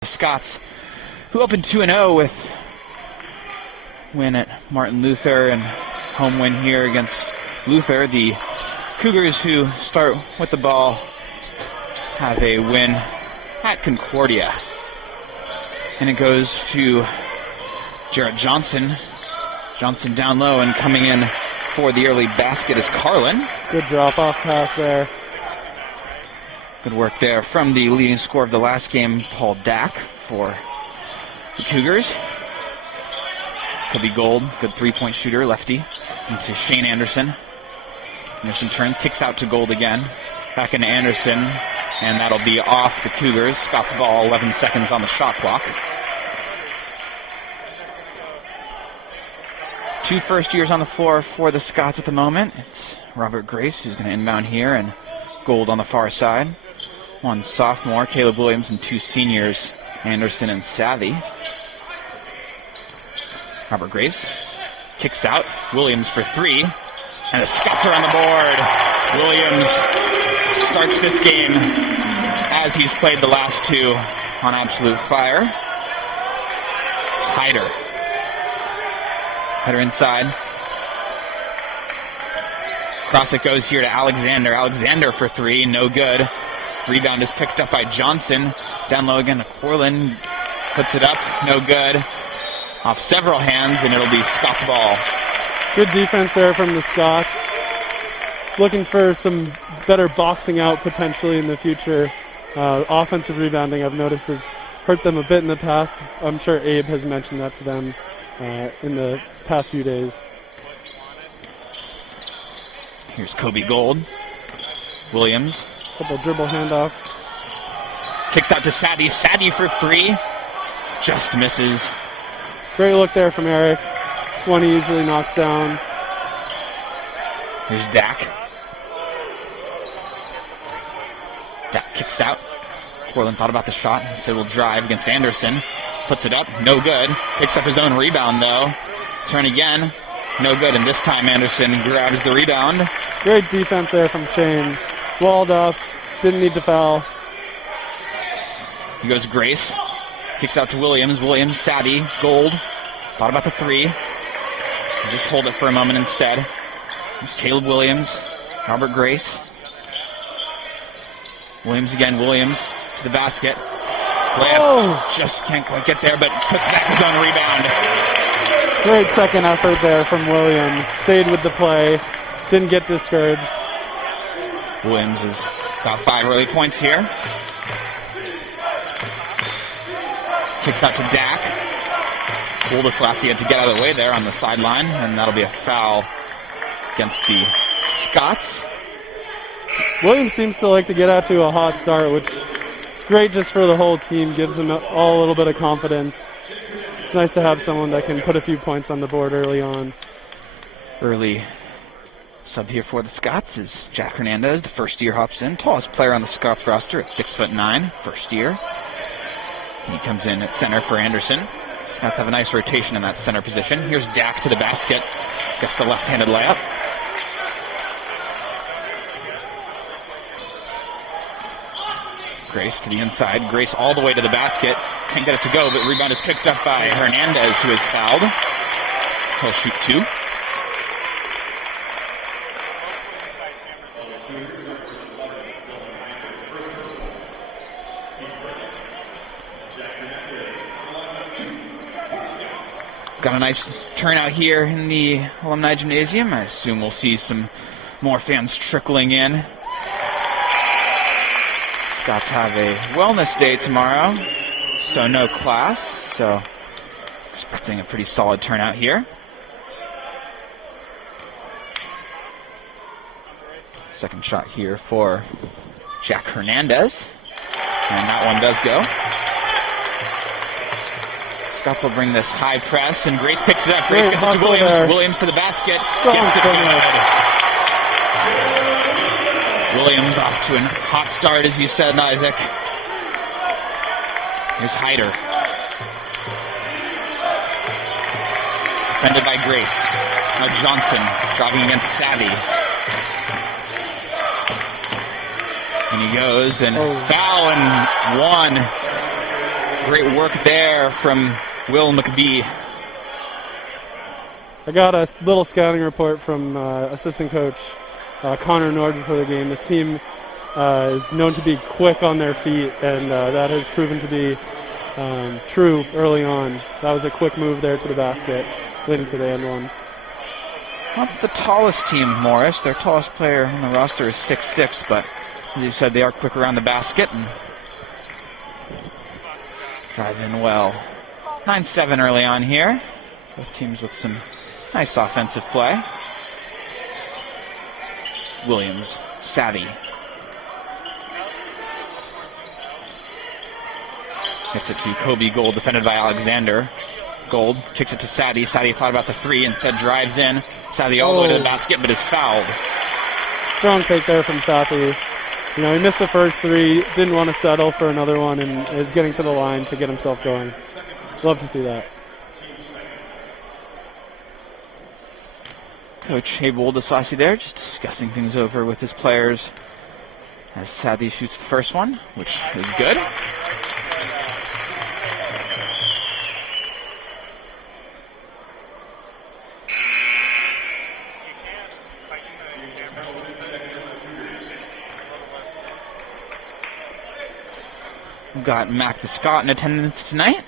The Scots, who opened 2-0 with win at Martin Luther and home win here against Luther. The Cougars, who start with the ball, have a win at Concordia. And it goes to Jarrett Johnson. Johnson down low, and coming in for the early basket is Carlin. Good drop-off pass there. Good work there from the leading scorer of the last game, Paul Dack, for the Cougars. Could be Gold, good three-point shooter, lefty, into Shane Anderson. Anderson turns, kicks out to Gold again. Back into Anderson, and that'll be off the Cougars. Scott's ball, 11 seconds on the shot clock. Two first years on the floor for the Scots at the moment. It's Robert Grace, who's going to inbound here, and Gold on the far side. One sophomore, Caleb Williams, and two seniors, Anderson and Savvy. Robert Grace kicks out. Williams for three, and the Scots are on the board. Williams starts this game as he's played the last two on absolute fire. It's Hyder. Hyder inside. Cross it goes here to Alexander. Alexander for three, no good. Rebound is picked up by Johnson. Down low again to Corlin. Puts it up, no good. Off several hands, and it'll be Scott's ball. Good defense there from the Scots. Looking for some better boxing out potentially in the future. Offensive rebounding, I've noticed, has hurt them a bit in the past. I'm sure Abe has mentioned that to them in the past few days. Here's Kobe Gold. Williams. Couple dribble handoffs. Kicks out to Sadie. Sadie for three. Just misses. Great look there from Eric. It's one he usually knocks down. Here's Dak. Dak kicks out. Corlin thought about the shot. He said we'll drive against Anderson. Puts it up. No good. Picks up his own rebound, though. Turn again. No good. And this time Anderson grabs the rebound. Great defense there from Shane. Walled up. Didn't need to foul. He goes Grace. Kicks out to Williams. Williams, Sadie, Gold. Thought about the three. Just hold it for a moment instead. There's Caleb Williams. Robert Grace. Williams again. Williams to the basket. Layup. Just can't quite get there, but puts back his own rebound. Great second effort there from Williams. Stayed with the play. Didn't get discouraged. Williams has got 5 early points here. Kicks out to Dak. Lassie had to get out of the way there on the sideline, and that'll be a foul against the Scots. Williams seems to like to get out to a hot start, which is great just for the whole team. Gives them all a little bit of confidence. It's nice to have someone that can put a few points on the board early on. Early sub here for the Scots is Jack Hernandez. The first year hops in. Tallest player on the Scots roster at 6'9", first year. He comes in at center for Anderson. Scots have a nice rotation in that center position. Here's Dak to the basket. Gets the left-handed layup. Grace to the inside. Grace all the way to the basket. Can't get it to go, but rebound is picked up by Hernandez, who is fouled. He'll shoot two. Got a nice turnout here in the Alumni Gymnasium. I assume we'll see some more fans trickling in. Scots have a wellness day tomorrow, so no class. So expecting a pretty solid turnout here. Second shot here for Jack Hernandez. And that one does go. Scots will bring this high press, and Grace picks it up. Grace gets it to Williams. There. Williams to the basket. Gets it good. Williams off to a hot start, as you said, Isaac. Here's Hyder. Defended by Grace. Now Johnson driving against Savvy. And he goes, and foul and one. Great work there from Will McBee. I got a little scouting report from assistant coach Connor Nord before the game. This team is known to be quick on their feet, and that has proven to be true early on. That was a quick move there to the basket, leading for the end one. Not the tallest team, Morris. Their tallest player on the roster is 6'6", but as you said, they are quick around the basket and drive in well. 9-7 early on here. Both teams with some nice offensive play. Williams, savvy. Gets it to Kobe Gold, defended by Alexander. Gold kicks it to Sadie. Sadie thought about the three, instead drives in. Sadie all the way to the basket, but is fouled. Strong take there from Sathi. You know, he missed the first three, didn't want to settle for another one, and is getting to the line to get himself going. Love to see that. Coach Abel Desasi there, just discussing things over with his players as Sadie shoots the first one, which is good. We've got Mac the Scott in attendance tonight.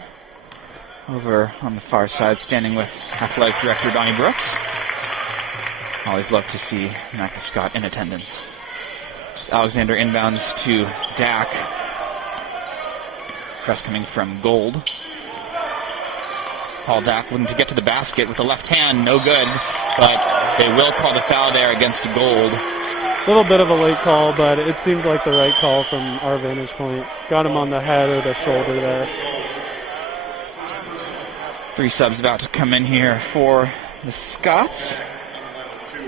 Over on the far side, standing with Athletic Director Donnie Brooks. Always love to see Mac the Scott in attendance. Alexander inbounds to Dak. Press coming from Gold. Paul Dak looking to get to the basket with the left hand, no good, but they will call the foul there against Gold. A little bit of a late call, but it seemed like the right call from our vantage point. Got him on the head or the shoulder there. 3 subs about to come in here for the Scots.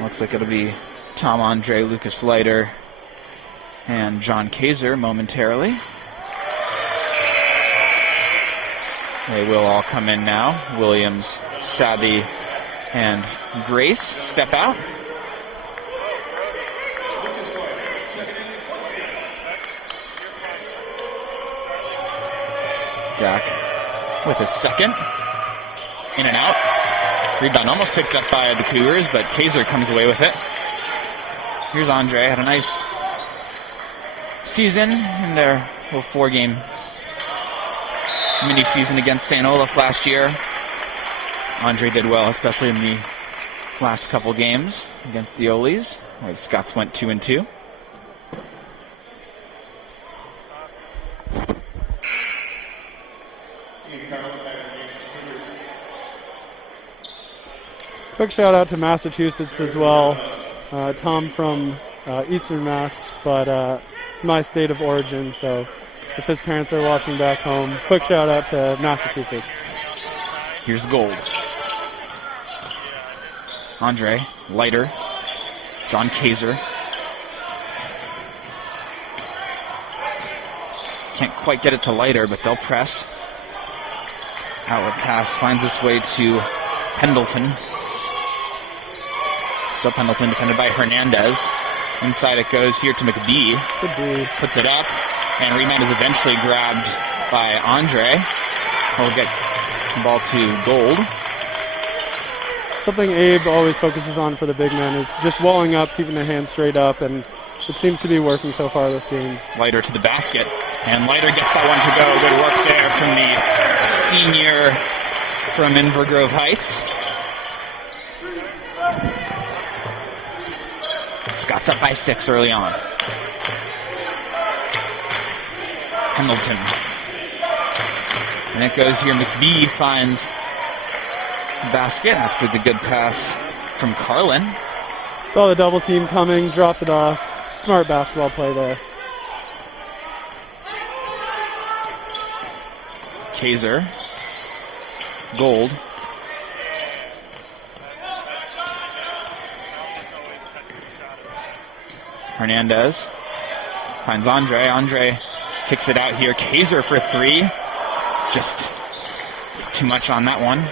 Looks like it'll be Tom Andre, Lucas Leiter, and John Kaiser momentarily. They will all come in now. Williams, Sadie, and Grace step out. Dak with his second. In and out. Rebound almost picked up by the Cougars, but Kaiser comes away with it. Here's Andre. Had a nice season in their little 4-game mini-season against St. Olaf last year. Andre did well, especially in the last couple games against the Olies, where the Scots went 2-2. Quick shout out to Massachusetts as well. Tom from Eastern Mass, but it's my state of origin, so if his parents are watching back home, quick shout out to Massachusetts. Here's Gold. Andre, Leiter, John Kaiser. Can't quite get it to Leiter, but they'll press. Outlet pass finds its way to Pendleton. Still Pendleton defended by Hernandez. Inside it goes here to McBee. Puts it up, and rebound is eventually grabbed by Andre. He'll get the ball to Gold. Something Abe always focuses on for the big men is just walling up, keeping the hands straight up, and it seems to be working so far this game. Leiter to the basket, and Leiter gets that one to go. Good work there from the senior from Inver Grove Heights. Scott's up by 6 early on. Pendleton. And it goes here. McBee finds the basket after the good pass from Carlin. Saw the double team coming, dropped it off. Smart basketball play there. Kaiser. Gold. Hernandez finds Andre. Andre kicks it out here. Kaiser for 3. Just too much on that one.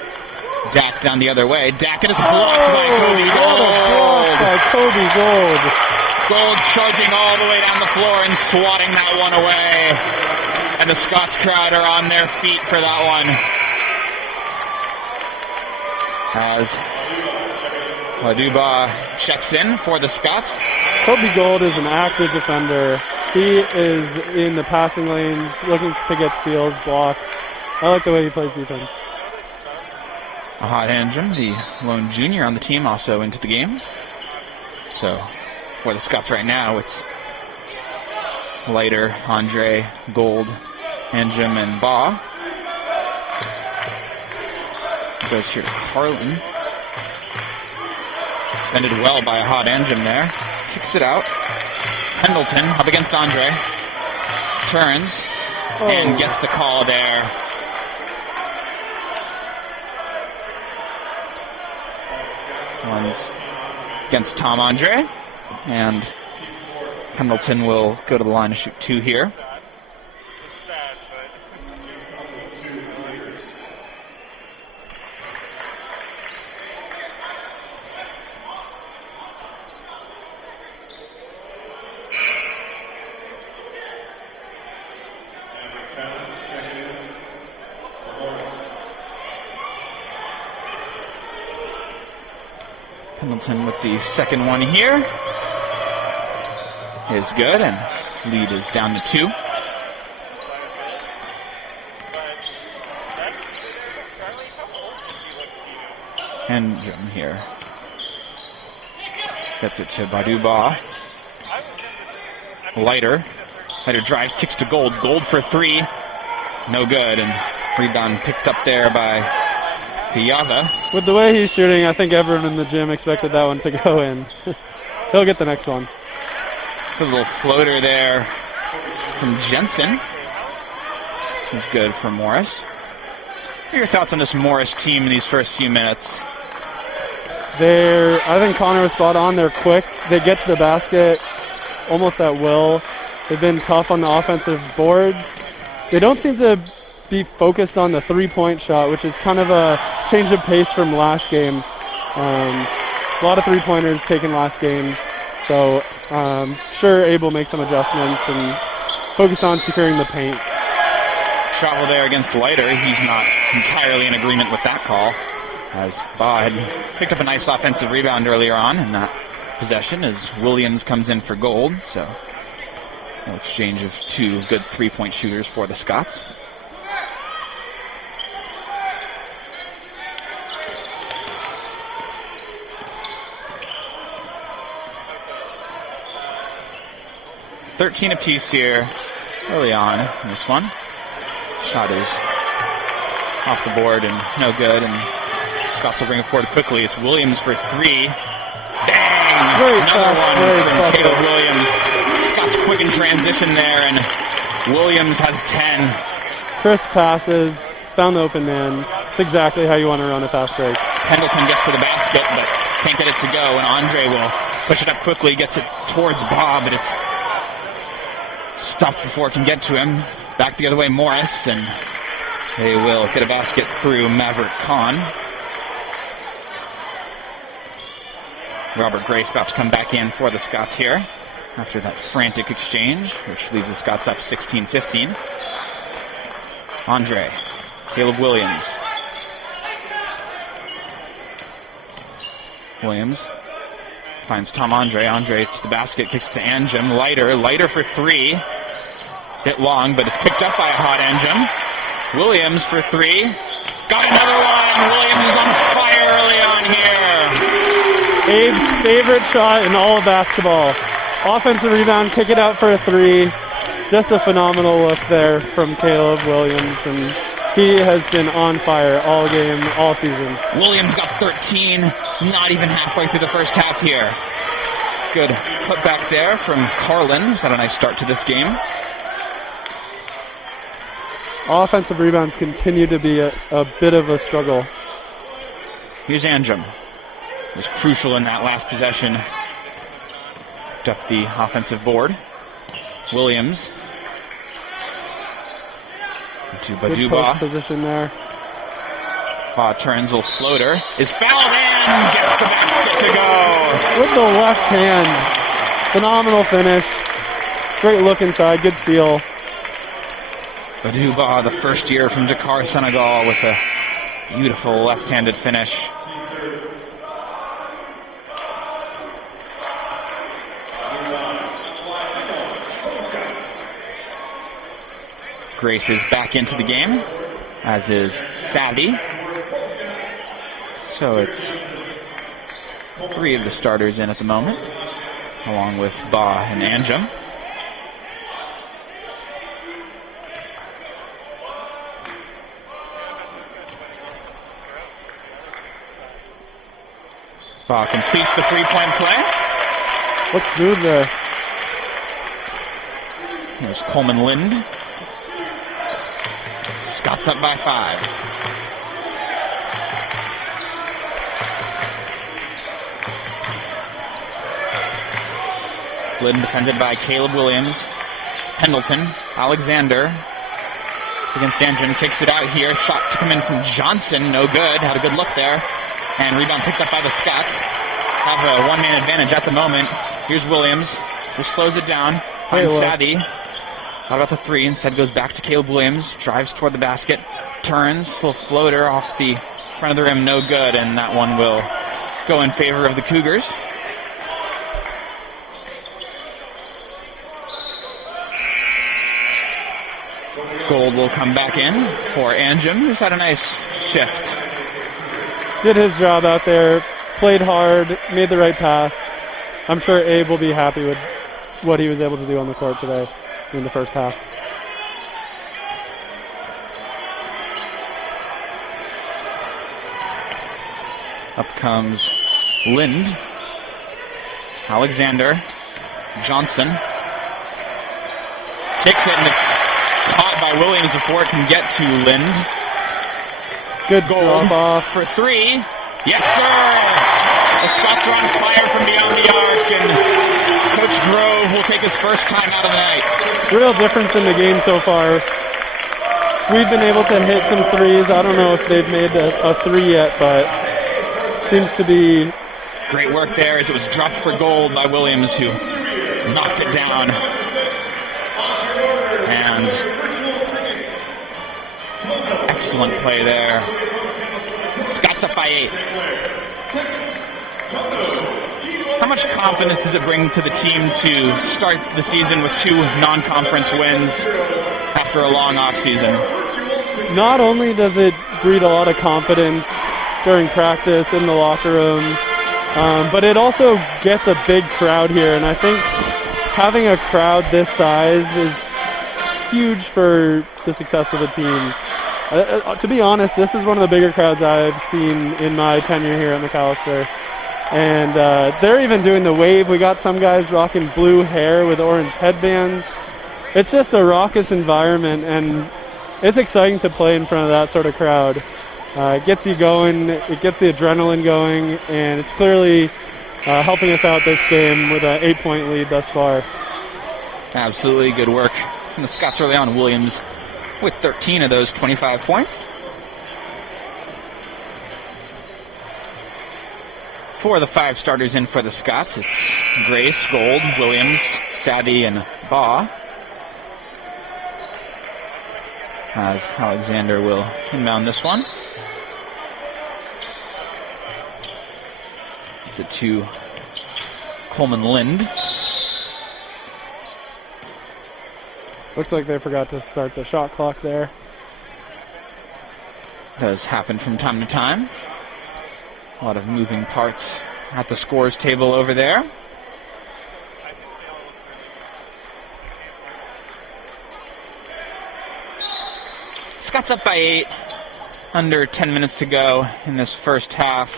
Dak down the other way. Dak, and it's blocked by Kobe Gold. By Kobe Gold. Gold charging all the way down the floor and swatting that one away. And the Scots crowd are on their feet for that one. As Laduba checks in for the Scots. Kobe Gold is an active defender. He is in the passing lanes, looking to get steals, blocks. I like the way he plays defense. Ahad Andrum, the lone junior on the team, also into the game. So, for the Scots right now, it's Leiter, Andre, Gold, Andrum, and Baugh. Goes here to Carlin. Defended well by Ahad Andrum there. Kicks it out. Pendleton up against Andre. Turns and gets the call there. One's against Tom Andre. And Pendleton will go to the line to shoot 2 here. Pendleton with the second one here is good, and lead is down to 2. Andrum here gets it to Baduba. Leiter drives, kicks to Gold. Gold for 3, no good, and rebound picked up there by Piava. With the way he's shooting, I think everyone in the gym expected that one to go in. He'll get the next one. A little floater there from Jensen. He's good for Morris. What are your thoughts on this Morris team in these first few minutes? I think Connor was spot on. They're quick. They get to the basket almost at will. They've been tough on the offensive boards. They don't seem to be focused on the three-point shot, which is kind of a change of pace from last game. A lot of three-pointers taken last game, so sure Abel make some adjustments and focus on securing the paint. Travel there against Leiter. He's not entirely in agreement with that call, as Baugh had picked up a nice offensive rebound earlier on in that possession as Williams comes in for Gold. So an exchange of 2 good three-point shooters for the Scots. $13 apiece here early on in this one. Shot is off the board and no good, and Scots will bring it forward quickly. It's Williams for 3. Bang! Another one from Caleb Williams. Scots quick in transition there, and Williams has 10. Crisp passes, found the open man. It's exactly how you want to run a fast break. Pendleton gets to the basket, but can't get it to go, and Andre will push it up quickly, gets it towards Bob, but it's stopped before it can get to him. Back the other way, Morris, and they will get a basket through Maverick Kahn. Robert Grace about to come back in for the Scots here after that frantic exchange, which leaves the Scots up 16-15. Andre, Caleb Williams. Williams finds Tom Andre. Andre to the basket, kicks to Andrum. Leiter for 3. Bit long, but it's picked up by Ahad Andrum. Williams for 3. Got another one. Williams is on fire early on here. Abe's favorite shot in all of basketball. Offensive rebound, kick it out for a 3. Just a phenomenal look there from Caleb Williams, and he has been on fire all game, all season. Williams got 13, not even halfway through the first half here. Good putback there from Carlin, who's had a nice start to this game. Offensive rebounds continue to be a bit of a struggle. Here's Andrum. Was crucial in that last possession. Picked up the offensive board. Williams to Good Baduba. post position there. Turns, little floater. Is fouled in. Gets the basket to go. With the left hand. Phenomenal finish. Great look inside. Good seal. Badou Ba, the first year from Dakar, Senegal, with a beautiful left-handed finish. Grace is back into the game, as is Savvy. So it's 3 of the starters in at the moment, along with Ba and Anjum. Ba completes the 3-point play. Looks smooth there. There's Coleman Lind. Scott's up by 5. Lind defended by Caleb Williams. Pendleton. Alexander against Anjum. Takes it out here. Shot to come in from Johnson. No good. Had a good look there. And rebound picked up by the Scots. Have a one-man advantage at the moment. Here's Williams. Just slows it down. Finds Savvy. Thought about the 3. Instead goes back to Caleb Williams. Drives toward the basket. Turns. Little floater off the front of the rim. No good. And that one will go in favor of the Cougars. Gold will come back in for Anjum, who's had a nice shift. Did his job out there, played hard, made the right pass. I'm sure Abe will be happy with what he was able to do on the court today in the first half. Up comes Lind. Alexander. Johnson. Kicks it, and it's caught by Williams before it can get to Lind. Good Gold drop off for 3. Yes, sir! The Scots are on fire from beyond the arc, and Coach Grove will take his first time out of the night. Real difference in the game so far. We've been able to hit some 3s. I don't know if they've made a 3 yet, but seems to be... Great work there as it was dropped for gold by Williams, who knocked it down. And excellent play there. Scots up by 8. How much confidence does it bring to the team to start the season with 2 non-conference wins after a long off-season? Not only does it breed a lot of confidence during practice in the locker room, but it also gets a big crowd here, and I think having a crowd this size is huge for the success of the team. To be honest, this is one of the bigger crowds I've seen in my tenure here at Macalister. And they're even doing the wave. We got some guys rocking blue hair with orange headbands. It's just a raucous environment, and it's exciting to play in front of that sort of crowd. It gets you going, it gets the adrenaline going, and it's clearly helping us out this game with an 8-point lead thus far. Absolutely good work from the Scots early on. Williams with 13 of those 25 points. For the 5 starters in for the Scots, it's Grace, Gold, Williams, Savvy, and Ba. As Alexander will inbound this one. It's a 2 Coleman Lind. Looks like they forgot to start the shot clock there. Does happen from time to time. A lot of moving parts at the scores table over there. Scots up by 8. Under 10 minutes to go in this first half.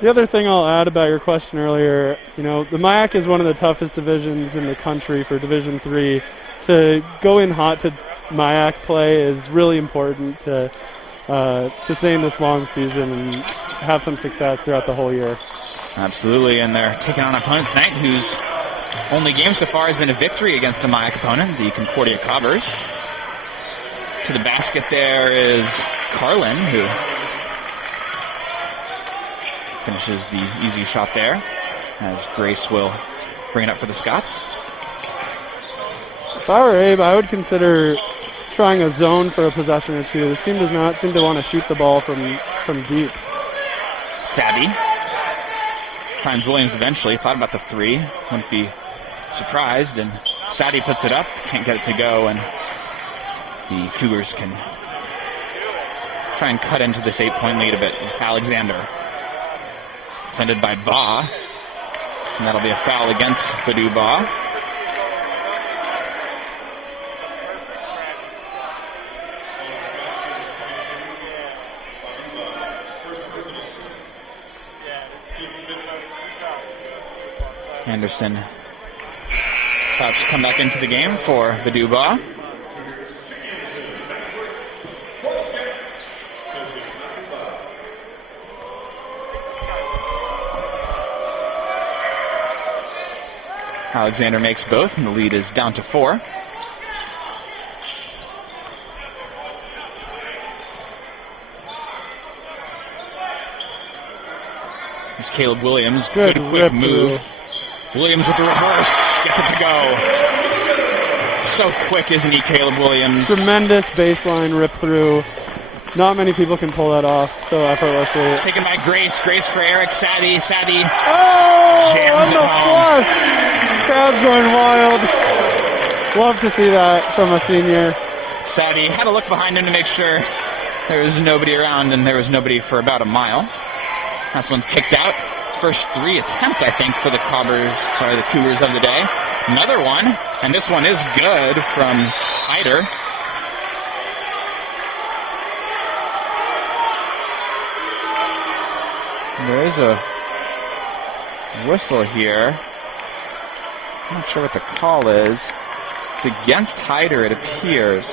The other thing I'll add about your question earlier, the MIAC is one of the toughest divisions in the country for Division III. To go in hot to MIAC play is really important to sustain this long season and have some success throughout the whole year. Absolutely, and they're taking on an opponent tonight whose only game so far has been a victory against a MIAC opponent, the Concordia Cobbers. To the basket there is Carlin, who finishes the easy shot there. as Grace will bring it up for the Scots. If I were Abe, I would consider trying a zone for a possession or two. This team does not seem to want to shoot the ball from deep. Savvy finds Williams eventually. Thought about the three. Wouldn't be surprised. And Savvy puts it up. Can't get it to go. And the Cougars can try and cut into this 8-point lead a bit. Alexander. Defended by Baugh. And that'll be a foul against Badu Baugh. Anderson about to come back into the game for Badu Baugh. Alexander makes both, and the lead is down to 4. Here's Caleb Williams. Good quick move. Williams with the reverse. Gets it to go. So quick, isn't he, Caleb Williams? Tremendous baseline rip through. Not many people can pull that off so effortlessly. Taken by Grace. Grace for Eric. Savvy. Oh, jams on the flush. Crowd's going wild. Love to see that from a senior. Savvy had to look behind him to make sure there was nobody around, and there was nobody for about a mile. That one's kicked out. First 3 attempt, I think, for the Cougars of the day. Another one, and this one is good from Hyder. There is a whistle here. I'm not sure what the call is. It's against Hyder, it appears.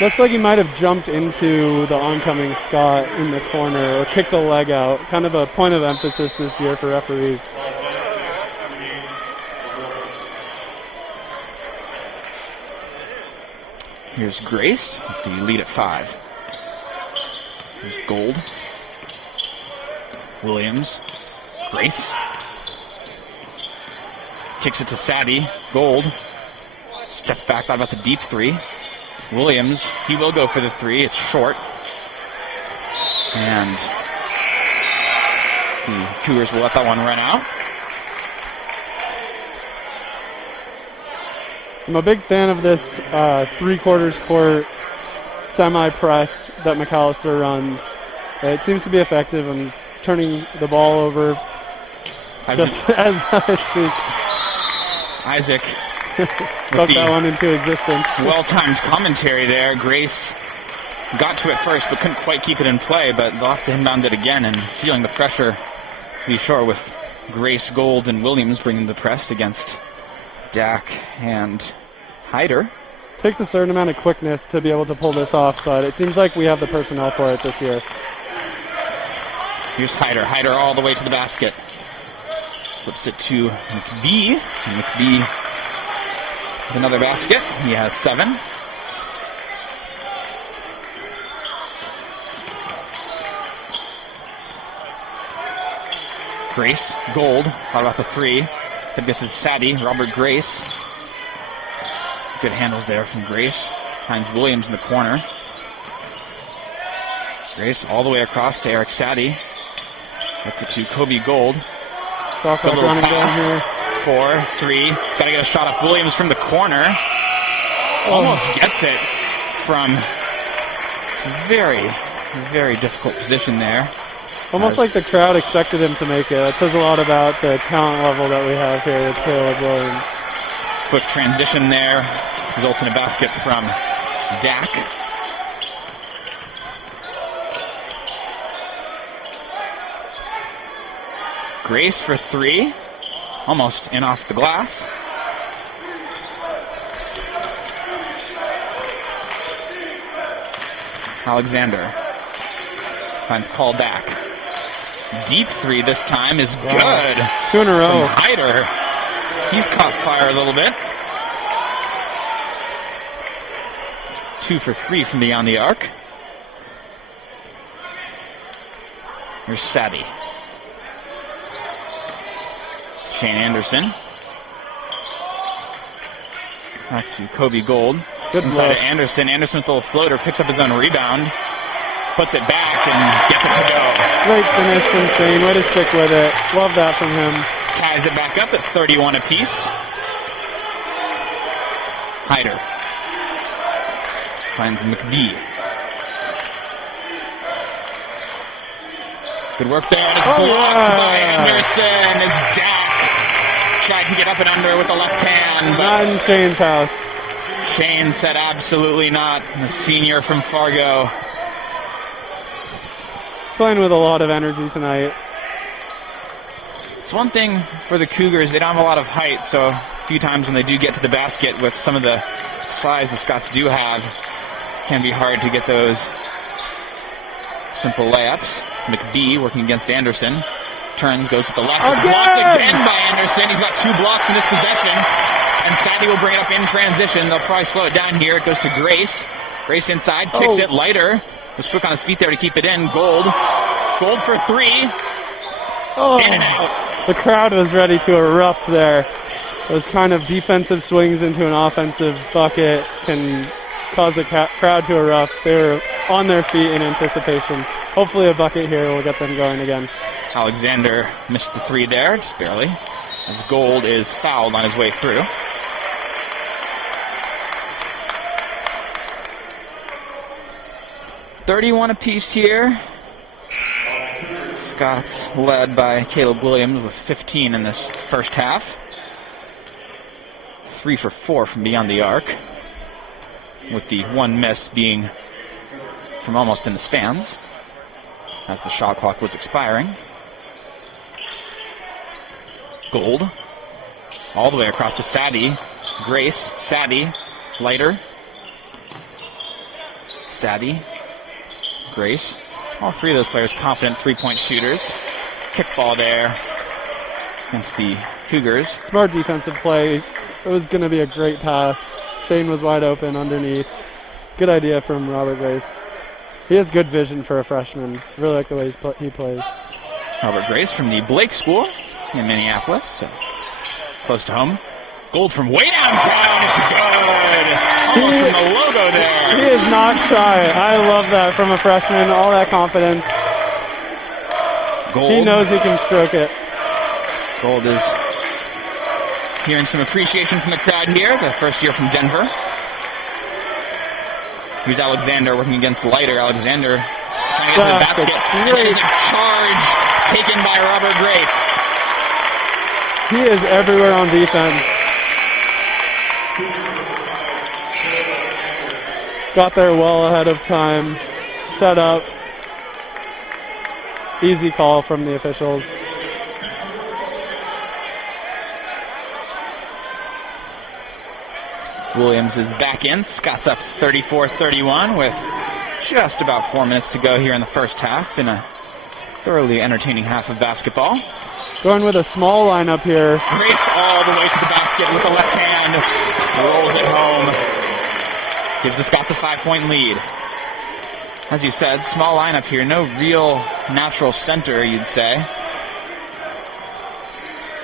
Looks like he might have jumped into the oncoming Scott in the corner or kicked a leg out. Kind of a point of emphasis this year for referees. Here's Grace with the lead at 5. Here's Gold. Williams. Grace. Kicks it to Sadie. Gold. Steps back, thought about the deep 3. Williams, he will go for the 3. It's short. And the Cougars will let that one run out. I'm a big fan of this 3/4 court semi-press that Macalister runs. It seems to be effective in turning the ball over just as I speak. Isaac spoke that one into existence. Well-timed commentary there. Grace got to it first, but couldn't quite keep it in play, but they'll have to inbound it again, and feeling the pressure, to be sure, with Grace, Gold, and Williams bringing the press against Dak and Hyder. Takes a certain amount of quickness to be able to pull this off, but it seems like we have the personnel for it this year. Here's Hyder. Hyder all the way to the basket. Flips it to McBee. And McBee with another basket. He has 7. Grace, Gold, thought about the 3. Then gets to Sadie, Robert Grace. Good handles there from Grace. Finds Williams in the corner. Grace all the way across to Eric Sadie. Gets it to Kobe Gold. Running down here. 4, 3. Gotta get a shot off Williams from the corner. Almost gets it from very, very difficult position there. Almost like the crowd expected him to make it. That says a lot about the talent level that we have here with Caleb Williams. Quick transition there. Results in a basket from Dak. Grace for 3. Almost in off the glass. Alexander finds Paul Dak. Deep 3 this time is good. 2 in a row. From Hyder. He's caught fire a little bit. 2 for 3 from beyond the arc. Here's Sadie. Shane Anderson. Back to Kobe Gold. Good Inside look. to Anderson. Anderson's little floater picks up his own rebound. Puts it back and gets it to go. Great finish from Shane. Way to stick with it. Love that from him. Ties it back up at 31 apiece. Hyder finds McBee. Good work there, and it's blocked by Anderson as Dak tried to get up and under with the left hand. Not in Shane's house. Shane said absolutely not. The senior from Fargo. He's playing with a lot of energy tonight. It's one thing for the Cougars, they don't have a lot of height, so a few times when they do get to the basket with some of the size the Scots do have, it can be hard to get those simple layups. It's McBee working against Anderson. Turns, goes to the left. It's blocked again by Anderson. He's got 2 blocks in this possession. And Savvy will bring it up in transition. They'll probably slow it down here. It goes to Grace. Grace inside, kicks it. Lighter was quick on his feet there to keep it in. Gold for 3. In and out. The crowd was ready to erupt there. Those kind of defensive swings into an offensive bucket can cause the crowd to erupt. They were on their feet in anticipation. Hopefully a bucket here will get them going again. Alexander missed the 3 there, just barely, as Gold is fouled on his way through. $31 apiece here. Scots led by Caleb Williams with 15 in this first half. 3 for 4 from beyond the arc, with the 1 miss being from almost in the stands as the shot clock was expiring. Gold all the way across to Sadie. Grace, Sadie, Lighter, Sadie, Grace. All 3 of those players confident 3-point shooters. Kickball there against the Cougars. Smart defensive play. It was going to be a great pass. Shane was wide open underneath. Good idea from Robert Grace. He has good vision for a freshman. Really like the way he plays. Robert Grace from the Blake School in Minneapolis, so close to home. Gold from way downtown. It's good. Almost from the logo there. He is not shy. I love that from a freshman. All that confidence. Gold. He knows he can stroke it. Gold is hearing some appreciation from the crowd here. The first year from Denver. Here's Alexander working against Lighter. Alexander trying to get to the basket. And there's a charge taken by Robert Grace. He is everywhere on defense. Got there well ahead of time. Set up. Easy call from the officials. Williams is back in. Scott's up 34-31 with just about 4 minutes to go here in the first half. Been a thoroughly entertaining half of basketball. Going with a small lineup here. Grace all the way to the basket with the left hand. Rolls it home. Gives the Scots a 5-point lead. As you said, small lineup here. No real natural center, you'd say.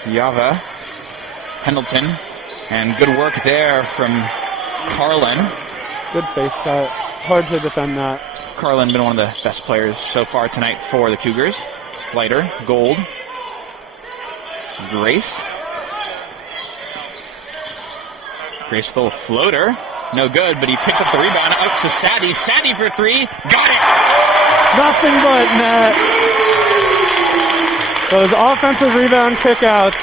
Yava, Pendleton, and good work there from Carlin. Good face cut. Hard to defend that. Carlin been one of the best players so far tonight for the Cougars. Lighter, Gold, Grace. Grace little floater. No good, but he picks up the rebound up to Sadie. Sadie for 3. Got it! Nothing but net. Those offensive rebound kickouts.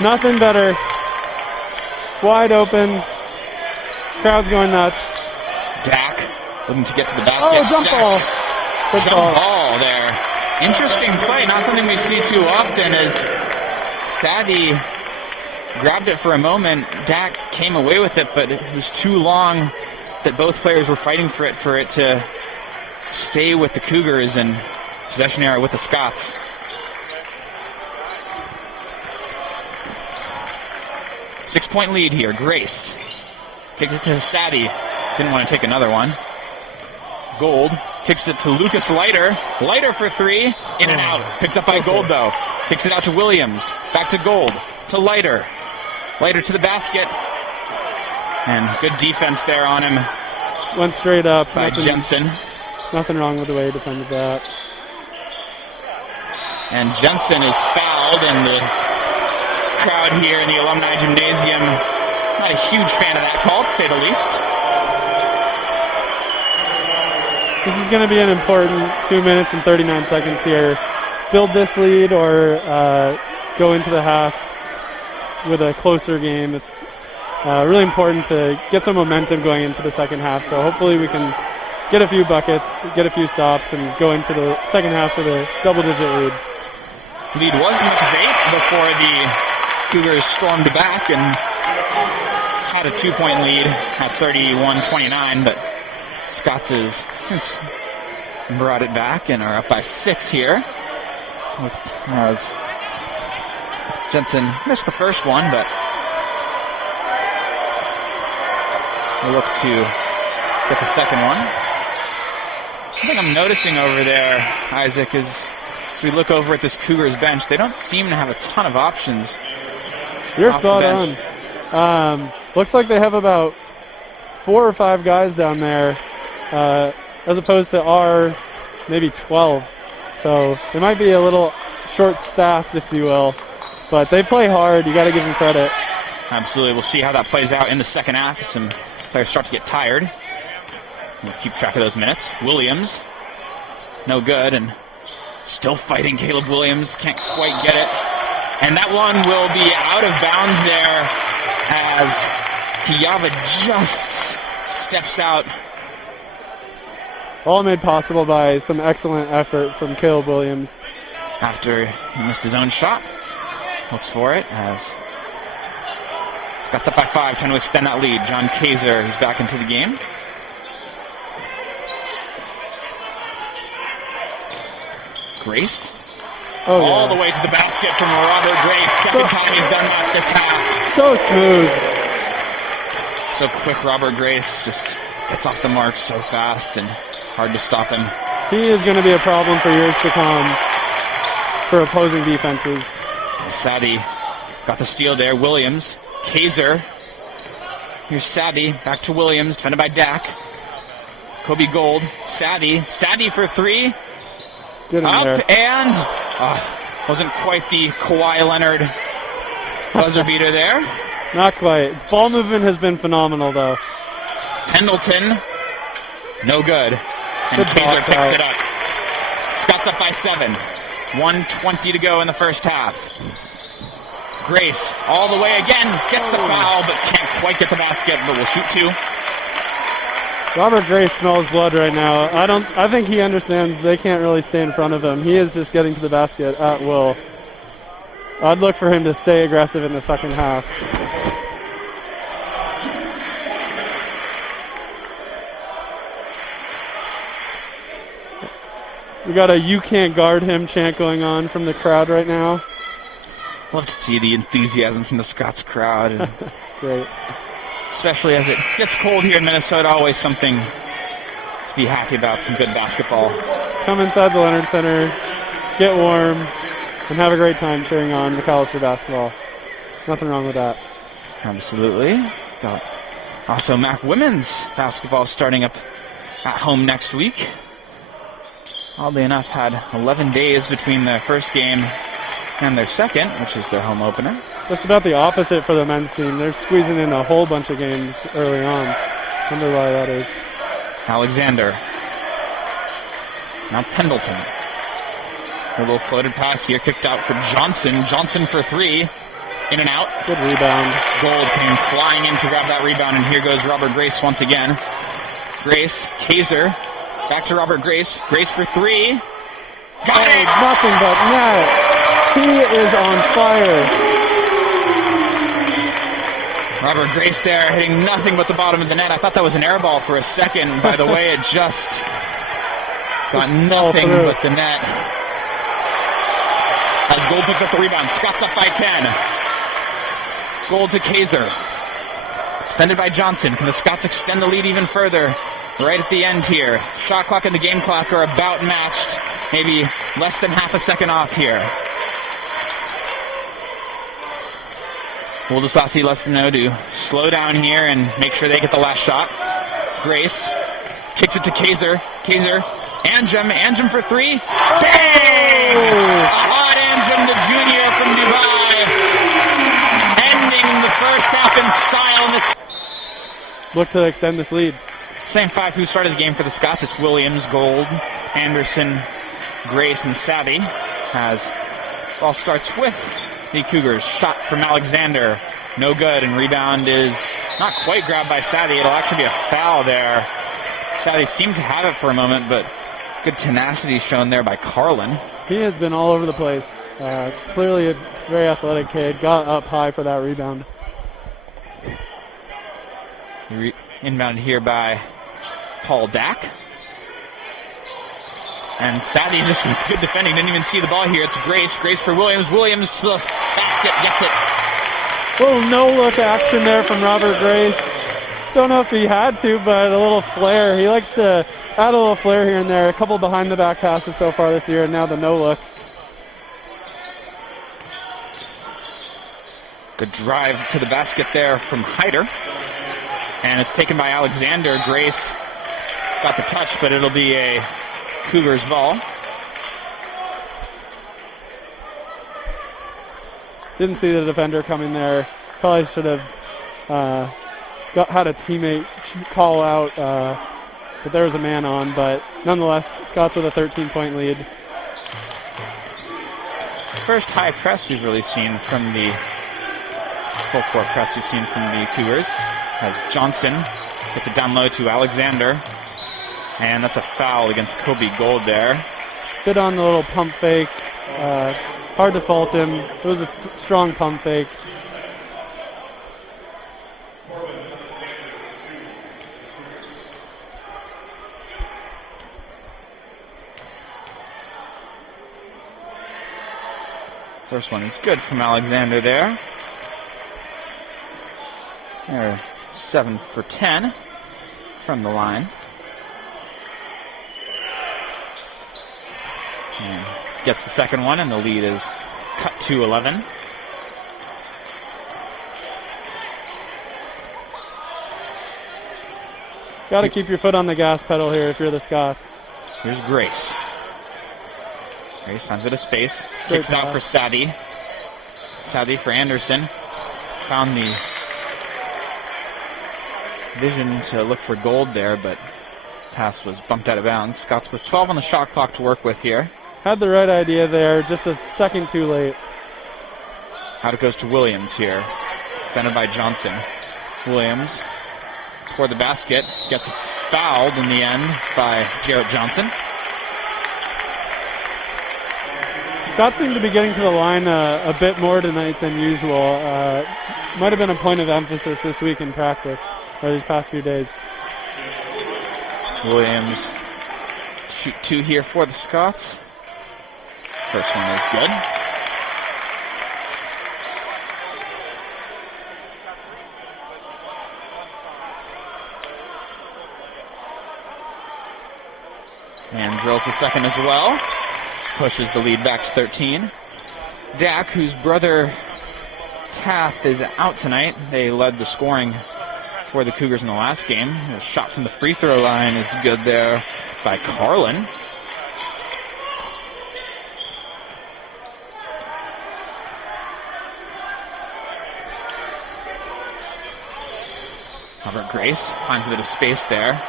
Nothing better. Wide open. Crowd's going nuts. Dak looking to get to the basket. Oh, jump ball. Good Jump ball there. Interesting play. Not something we see too often as Sadie grabbed it for a moment. Dak came away with it, but it was too long that both players were fighting for it to stay with the Cougars and possession area with the Scots. Six-point lead here. Grace kicks it to Sadie. Didn't want to take another one. Gold kicks it to Lucas Lighter. Lighter for 3. In and out. Picked up by Gold, though. Kicks it out to Williams. Back to Gold. to Leiter. Leiter to the basket. And good defense there on him Went straight up. by Jensen. Nothing wrong with the way he defended that. And Jensen is fouled, and the crowd here in the Alumni Gymnasium, not a huge fan of that call, to say the least. This is going to be an important 2 minutes and 39 seconds here. Build this lead or go into the half with a closer game. It's really important to get some momentum going into the second half. So hopefully we can get a few buckets, get a few stops, and go into the second half with a double-digit lead. Lead was as much as 8 before the Cougars stormed back and had a 2-point lead at 31-29, but Scots have since brought it back and are up by 6 here. As Jensen missed the first one, but we'll look to get the second one. The thing I'm noticing over there, Isaac, is as we look over at this Cougars bench, they don't seem to have a ton of options. You're spot on. Looks like they have about 4 or 5 guys down there, as opposed to our maybe 12. So they might be a little short-staffed, if you will. But they play hard. You got to give them credit. Absolutely. We'll see how that plays out in the second half. Some players start to get tired. We'll keep track of those minutes. Williams, no good, and still fighting Caleb Williams. Can't quite get it. And that one will be out of bounds there as Kiyava just steps out. All made possible by some excellent effort from Caleb Williams. After he missed his own shot. Looks for it as Scott's up by 5, trying to extend that lead. John Kaiser is back into the game. Grace. All the way to the basket from Robert Grace. Second time he's done that this half. So smooth. So quick, Robert Grace just gets off the mark so fast and hard to stop him. He is going to be a problem for years to come for opposing defenses. Sadie got the steal there. Williams. Kaiser. Here's Sadie. Back to Williams. Defended by Dak. Kobe Gold. Sadie. Sadie for 3. Good in up there. And wasn't quite the Kawhi Leonard buzzer beater there. Not quite. Ball movement has been phenomenal, though. Pendleton, no good. And Good Kaiser box picks out. it up. Scott's up by 7. 1:20 to go in the first half. Grace all the way again. Gets the foul, but can't quite get the basket, but will shoot 2. Robert Grace smells blood right now. I think he understands they can't really stay in front of him. He is just getting to the basket at will. I'd look for him to stay aggressive in the second half. We got a "you can't guard him" chant going on from the crowd right now. Love to see the enthusiasm from the Scots crowd. And That's great. especially as it gets cold here in Minnesota, always something to be happy about, some good basketball. Come inside the Leonard Center, get warm, and have a great time cheering on Macalister basketball. Nothing wrong with that. Absolutely. Got also Mac women's basketball starting up at home next week. Oddly enough, had 11 days between their first game and their second, which is their home opener. Just about the opposite for the men's team. They're squeezing in a whole bunch of games early on. Wonder why that is. Alexander. Now Pendleton. A little floated pass here, kicked out for Johnson. Johnson for 3. In and out. Good rebound. Gold came flying in to grab that rebound, and here goes Robert Grace once again. Grace, Kaiser, back to Robert Grace. Grace for 3. Got it! Nothing but net. He is on fire. Robert Grace there hitting nothing but the bottom of the net. I thought that was an air ball for a second. By the way, it just got nothing but the net. As Gold picks up the rebound, Scott's up by 10. Gold to Kaiser. Defended by Johnson. Can the Scots extend the lead even further? Right at the end here. Shot clock and the game clock are about matched. Maybe less than half a second off here. Wildeslassie lets them know to slow down here and make sure they get the last shot. Grace kicks it to Kaiser. Kaiser, Anjem for three. Bang! A hot Anjem, the junior from Dubai, ending the first half in style. Look to extend this lead. Same five who started the game for the Scots. It's Williams, Gold, Anderson, Grace, and Savvy. As all starts with the Cougars. Shot from Alexander, no good, and rebound is not quite grabbed by Savvy. It'll actually be a foul there. Savvy seemed to have it for a moment, but good tenacity shown there by Carlin. He has been all over the place. Clearly a very athletic kid. Got up high for that rebound. Inbound here by Paul Dack. And Savvy just was good defending. Didn't even see the ball here. It's Grace. Grace for Williams. Williams to the basket. Gets it. Little no-look action there from Robert Grace. Don't know if he had to, but a little flair. He likes to add a little flair here and there. A couple behind-the-back passes so far this year, and now the no-look. Good drive to the basket there from Hyder. And it's taken by Alexander. Grace got the touch, but it'll be a Cougars ball. Didn't see the defender coming there. Probably should have had a teammate call out that there was a man on, but nonetheless, Scots with a 13-point lead. First high press we've really seen from the full court press we've seen from the Cougars. As Johnson gets it down low to Alexander. And that's a foul against Kobe Gold there. Bit on the little pump fake. Hard to fault him. It was a strong pump fake. First one is good from Alexander there. They're 7 for 10 from the line. And gets the second one, and the lead is cut to 11. Got to keep your foot on the gas pedal here if you're the Scots. Here's Grace. Grace finds a bit of space. Great Kicks it out for Sadie. Sadie for Anderson. Found the vision to look for Gold there, but pass was bumped out of bounds. Scots with 12 on the shot clock to work with here. Had the right idea there, just a second too late. Out it goes to Williams here. Defended by Johnson. Williams toward the basket. Gets fouled in the end by Jarrett Johnson. Scots seem to be getting to the line a bit more tonight than usual. Might have been a point of emphasis this week in practice, or these past few days. Williams shoot two here for the Scots. First one is good. And drills the second as well. Pushes the lead back to 13. Dak, whose brother Taff is out tonight. They led the scoring for the Cougars in the last game. A shot from the free throw line is good there by Carlin. Robert Grace finds a bit of space there.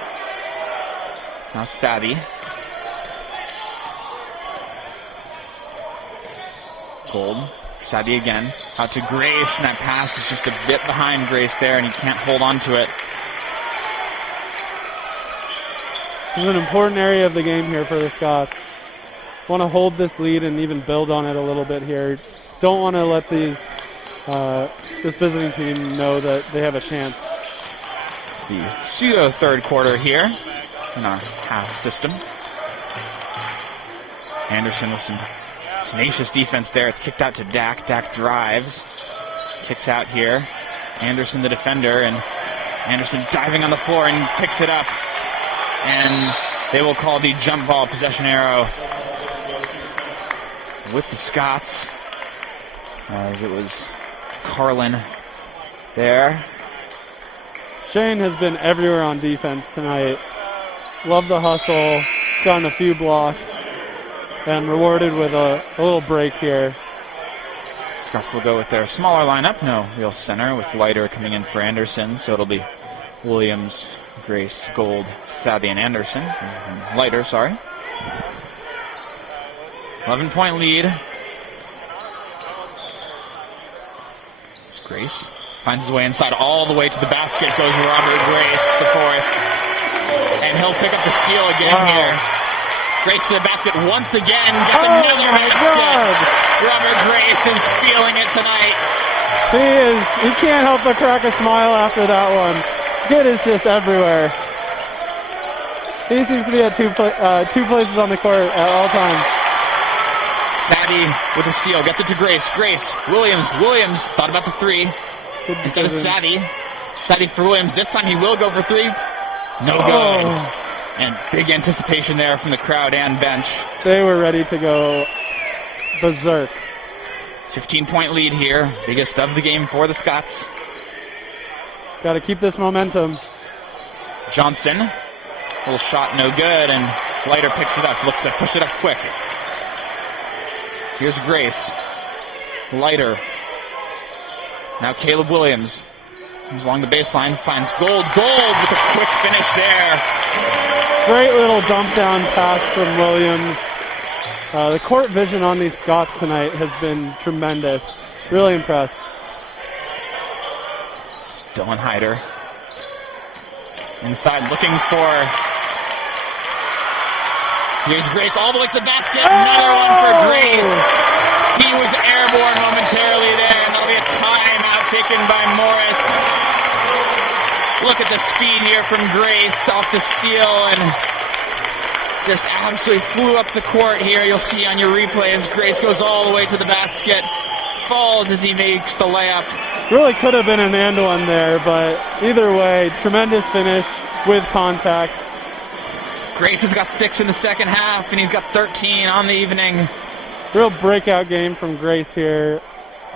Now Sadie. Gold. Sadie again. Out to Grace, and that pass is just a bit behind Grace there, and he can't hold on to it. This is an important area of the game here for the Scots. Want to hold this lead and even build on it a little bit here. Don't want to let this visiting team know that they have a chance. The pseudo third quarter here in our half system. Anderson with some tenacious defense there. It's kicked out to Dak. Dak drives. Kicks out here. Anderson the defender, and Anderson diving on the floor and picks it up. And they will call the jump ball possession arrow with the Scots, as it was Carlin there. Shane has been everywhere on defense tonight. Love the hustle. He's gotten a few blocks and rewarded with a little break here. Scarf will go with their smaller lineup. No real center with Leiter coming in for Anderson. So it'll be Williams, Grace, Gold, Savvy, and Anderson. Leiter, sorry. 11-point lead. Grace finds his way inside all the way to the basket. Goes Robert Grace, the fourth. And he'll pick up the steal again here. Grace to the basket once again. Gets another basket. Robert Grace is feeling it tonight. He can't help but crack a smile after that one. Kid is just everywhere. He seems to be at two places on the court at all times. Savvy with the steal, gets it to Grace. Grace, Williams thought about the three. Instead of Savvy. Savvy for Williams. This time he will go for three. No good. And big anticipation there from the crowd and bench. They were ready to go berserk. 15-point lead here. Biggest of the game for the Scots. Got to keep this momentum. Johnson. Little shot, no good. And Leiter picks it up. Looks to push it up quick. Here's Grace. Leiter. Now Caleb Williams. Comes along the baseline, finds Gold. Gold with a quick finish there. Great little dump down pass from Williams. The court vision on these Scots tonight has been tremendous. Really impressed. Dylan Hyder. Inside looking for... Here's Grace all the way to the basket. Another one for Grace. He was airborne momentarily there, and there'll be a timeout taken by Morris. Look at the speed here from Grace off the steal, and just absolutely flew up the court here. You'll see on your replays, Grace goes all the way to the basket, falls as he makes the layup. Really could have been an and one there, but either way, tremendous finish with contact. Grace has got 6 in the second half, and he's got 13 on the evening. Real breakout game from Grace here.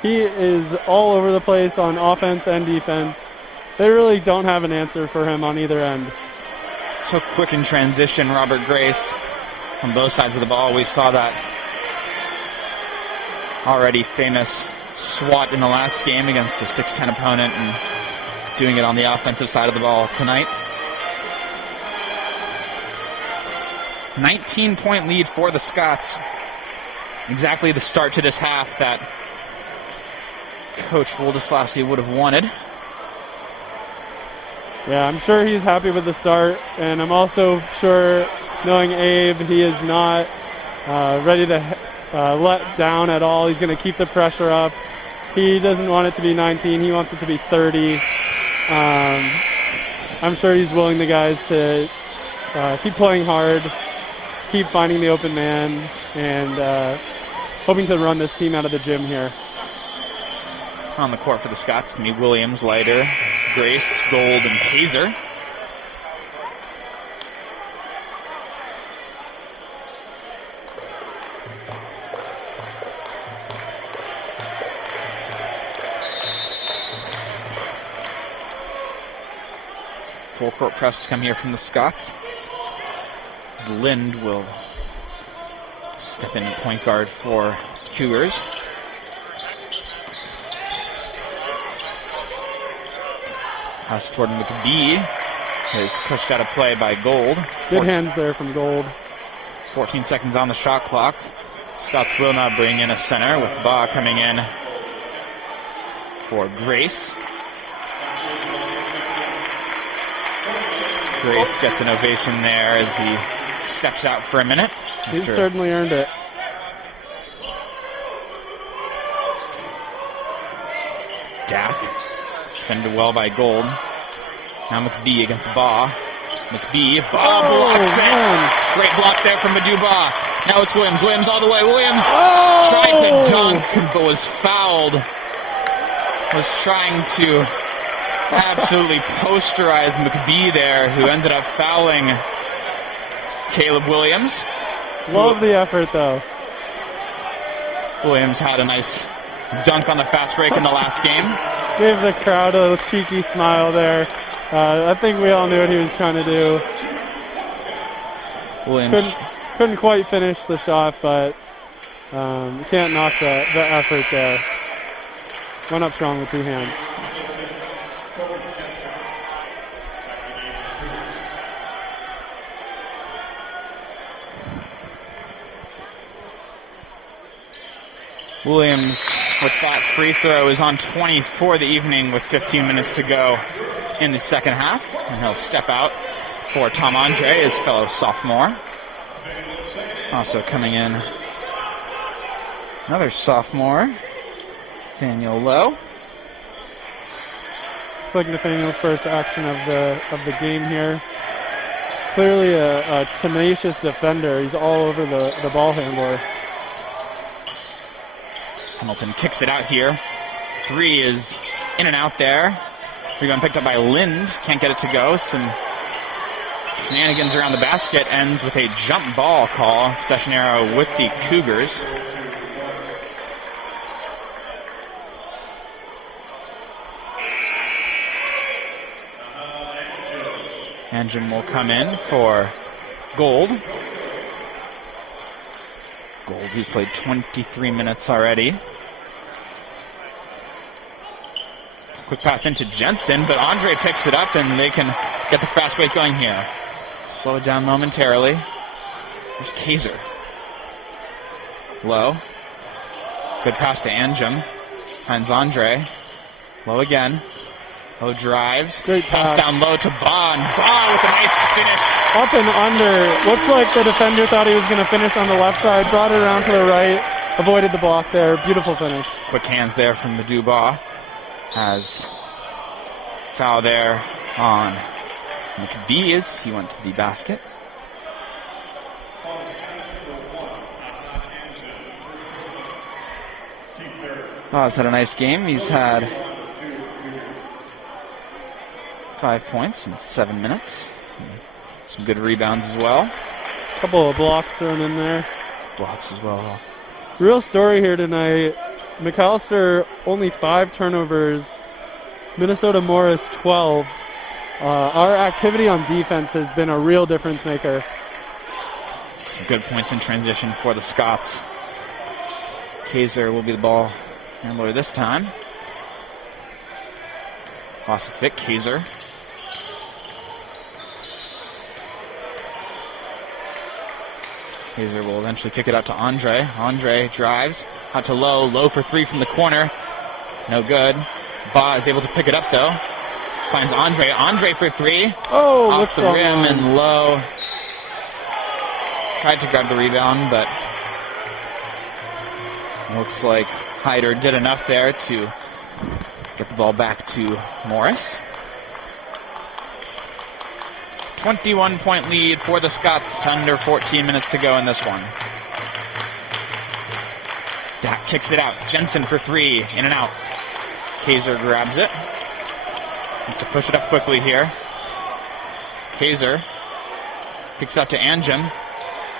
He is all over the place on offense and defense. They really don't have an answer for him on either end. So quick in transition, Robert Grace, on both sides of the ball. We saw that already famous swat in the last game against a 6'10 opponent, and doing it on the offensive side of the ball tonight. 19-point lead for the Scots. Exactly the start to this half that Coach Władysławski would have wanted. Yeah, I'm sure he's happy with the start, and I'm also sure, knowing Abe, he is not ready to let down at all. He's going to keep the pressure up. He doesn't want it to be 19. He wants it to be 30. I'm sure he's willing the guys to keep playing hard, keep finding the open man, and hoping to run this team out of the gym here. On the court for the Scots can be Williams, Leiter, Grace, Gold, and Kaiser. Full court press to come here from the Scots. Lind will step in at point guard for Cougars. Pass toward McBee is pushed out of play by Gold. Good hands there from Gold. 14 seconds on the shot clock. Scots will now bring in a center with Baugh coming in for Grace. Grace gets an ovation there as he steps out for a minute. He's certainly earned it. Dak. Defended well by Gold. Now McBee against Baugh. McBee. Baugh blocks it. Man. Great block there from Madu Baugh. Now it's Williams. Williams all the way. Williams tried to dunk, but was fouled. Was trying to absolutely posterize McBee there, who ended up fouling Caleb Williams. Love the effort, though. Williams had a nice dunk on the fast break in the last game. Gave the crowd a cheeky smile there. I think we all knew what he was trying to do. Williams. Couldn't quite finish the shot, but you can't knock the effort there. Went up strong with two hands. Williams with that free throw is on 20 for the evening with 15 minutes to go in the second half. And he'll step out for Tom Andre, his fellow sophomore. Also coming in, another sophomore, Nathaniel Lowe. Looks like Nathaniel's first action of the game here. Clearly a tenacious defender. He's all over the ball handler. Hamilton kicks it out here. Three is in and out there. Rebound picked up by Lind. Can't get it to go. Some shenanigans around the basket. Ends with a jump ball call. Possession arrow with the Cougars. Anjum will come in for Gold. Gold, who's played 23 minutes already. Quick pass into Jensen, but Andre picks it up and they can get the fast break going here. Slow it down momentarily. There's Kaiser. Low. Good pass to Anjum. Finds Andre. Low again. Low drives. Great pass. Down low to Ba, and Ba with a nice finish. Up and under. Looked like the defender thought he was going to finish on the left side. Brought it around to the right. Avoided the block there. Beautiful finish. Quick hands there from the Dubois. Has foul there on McBee as he went to the basket. Ba's had a nice game. He's had 5 points in 7 minutes. Some good rebounds as well. Couple of blocks thrown in there. Blocks as well. Real story here tonight. Macalister only 5 turnovers. Minnesota Morris 12. Our activity on defense has been a real difference maker. Some good points in transition for the Scots. Kaiser will be the ball handler this time. Lost it thick, Kaiser. Kaiser will eventually kick it out to Andre. Andre drives out to Low. Low for three from the corner. No good. Ba is able to pick it up though. Finds Andre. Andre for three. Oh, off the rim and Low. Tried to grab the rebound, but looks like Hyder did enough there to get the ball back to Morris. 21-point lead for the Scots. Under 14 minutes to go in this one. Dak kicks it out. Jensen for three. In and out. Kaiser grabs it. Need to push it up quickly here. Kaiser kicks out to Anjum.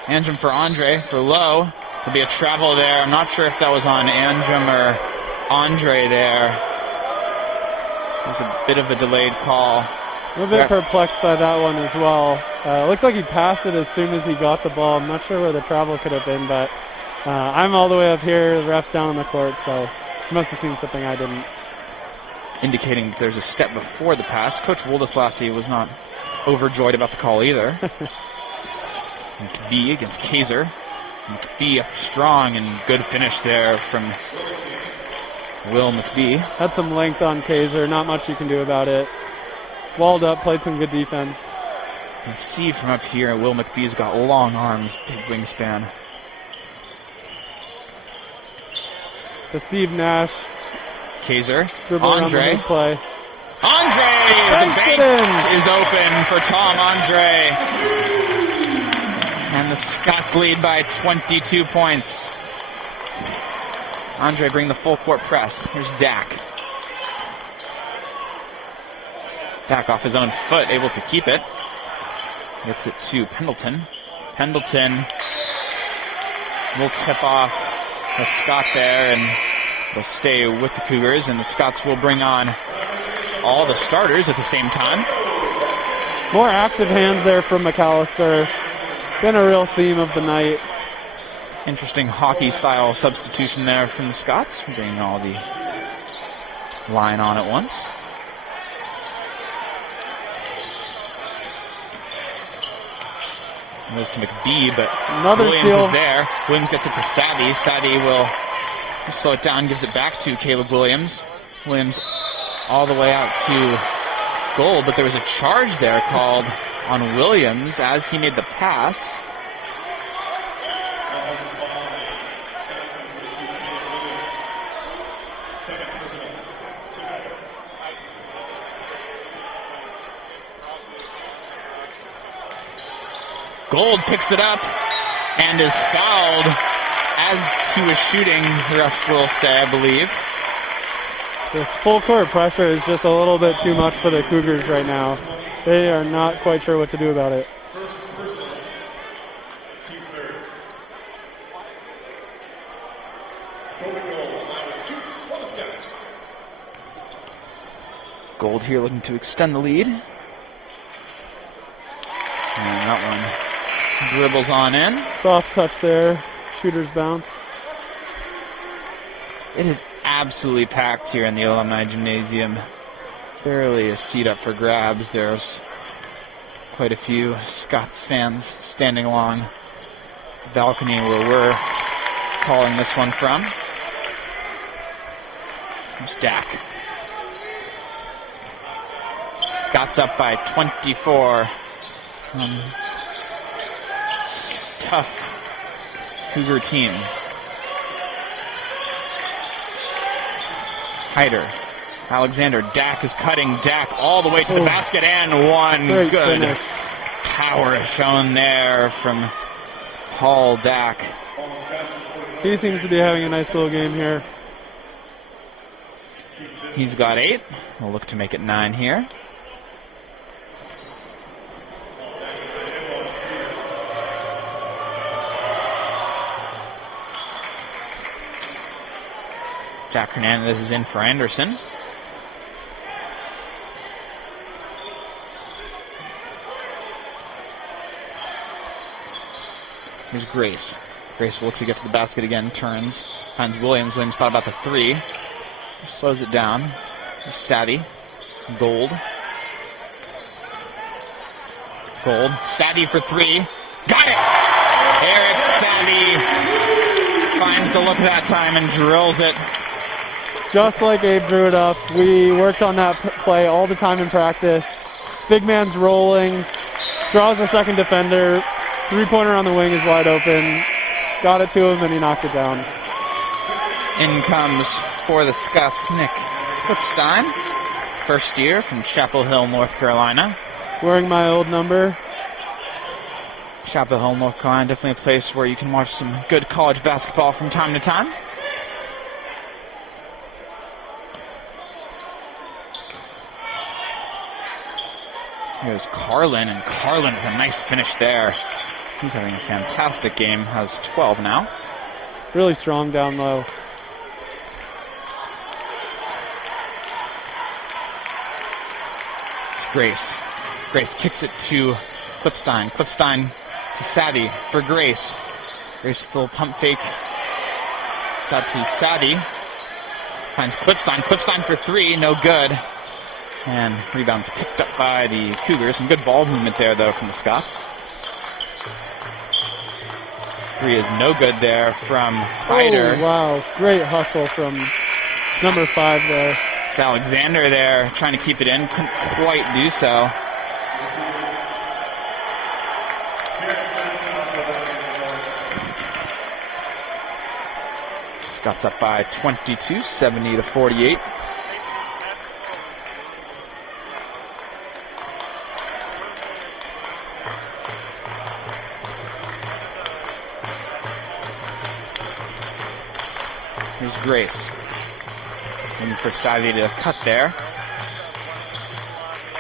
Anjum for Andre. For Low. There'll be a travel there. I'm not sure if that was on Anjum or Andre there. It was a bit of a delayed call. A little bit perplexed by that one as well. Looks like he passed it as soon as he got the ball. I'm not sure where the travel could have been, but I'm all the way up here. The ref's down on the court, so he must have seen something I didn't. Indicating that there's a step before the pass. Coach Woldeslassie was not overjoyed about the call either. McBee against Kaiser. McBee up strong and good finish there from Will McBee. Had some length on Kaiser. Not much you can do about it. Walled up, played some good defense. You can see from up here, Will McBee's got long arms, big wingspan. To Steve Nash. Kaiser. Andre. Play. Andre! The bank is open for Tom Andre. And the Scots lead by 22 points. Andre bring the full court press. Here's Dak. Dak off his own foot, able to keep it. Gets it to Pendleton. Pendleton will tip off the Scott there, and They'll stay with the Cougars, and the Scots will bring on all the starters at the same time. More active hands there from Macalister. Been a real theme of the night. Interesting hockey-style substitution there from the Scots, bringing all the line on at once. Goes to McBee, but another Williams steal is there. Williams gets it to Sadie. Sadie will slow it down, gives it back to Caleb Williams. Williams all the way out to goal, but there was a charge there called on Williams as he made the pass. Gold picks it up and is fouled as he was shooting, the ref will say, I believe. This full court pressure is just a little bit too much for the Cougars right now. They are not quite sure what to do about it. Gold here looking to extend the lead. And that one dribbles on in. Soft touch there. Shooter's bounce. It is absolutely packed here in the Alumni Gymnasium. Barely a seat up for grabs. There's quite a few Scots fans standing along the balcony where we're calling this one from. There's Dak. Scots up by 24. Tough Cougar team. Hyder. Alexander. Dak is cutting. Dak all the way to the basket and one. Great Good finish. power shown there from Paul Dak. He seems to be having a nice little game here. He's got 8. We'll look to make it 9 here. Jack Hernandez is in for Anderson. Here's Grace. Grace will look to get to the basket again, turns, finds Williams. Williams thought about the 3. Slows it down. There's Sadie. Gold. Gold. Sadie for 3. Got it! Eric Sadie finds the look that time and drills it. Just like Abe drew it up. We worked on that play all the time in practice. Big man's rolling. Draws a second defender. 3-pointer on the wing is wide open. Got it to him and he knocked it down. In comes for the Scots Nick Clipstein. First year from Chapel Hill, North Carolina. Wearing my old number. Chapel Hill, North Carolina, definitely a place where you can watch some good college basketball from time to time. Here's Carlin, and Carlin with a nice finish there. He's having a fantastic game, has 12 now. Really strong down low. Grace. Grace kicks it to Clipstein. Clipstein to Sadie for Grace. Grace with a little pump fake. It's out to Sadie. Finds Clipstein. Clipstein for 3, no good. And rebounds picked up by the Cougars. Some good ball movement there, though, from the Scots. 3 is no good there from Hyder. Oh, wow. Great hustle from number 5 there. It's Alexander there trying to keep it in. Couldn't quite do so. Scots up by 22, 70-48. Here's Grace. Looking for Sadie to cut there.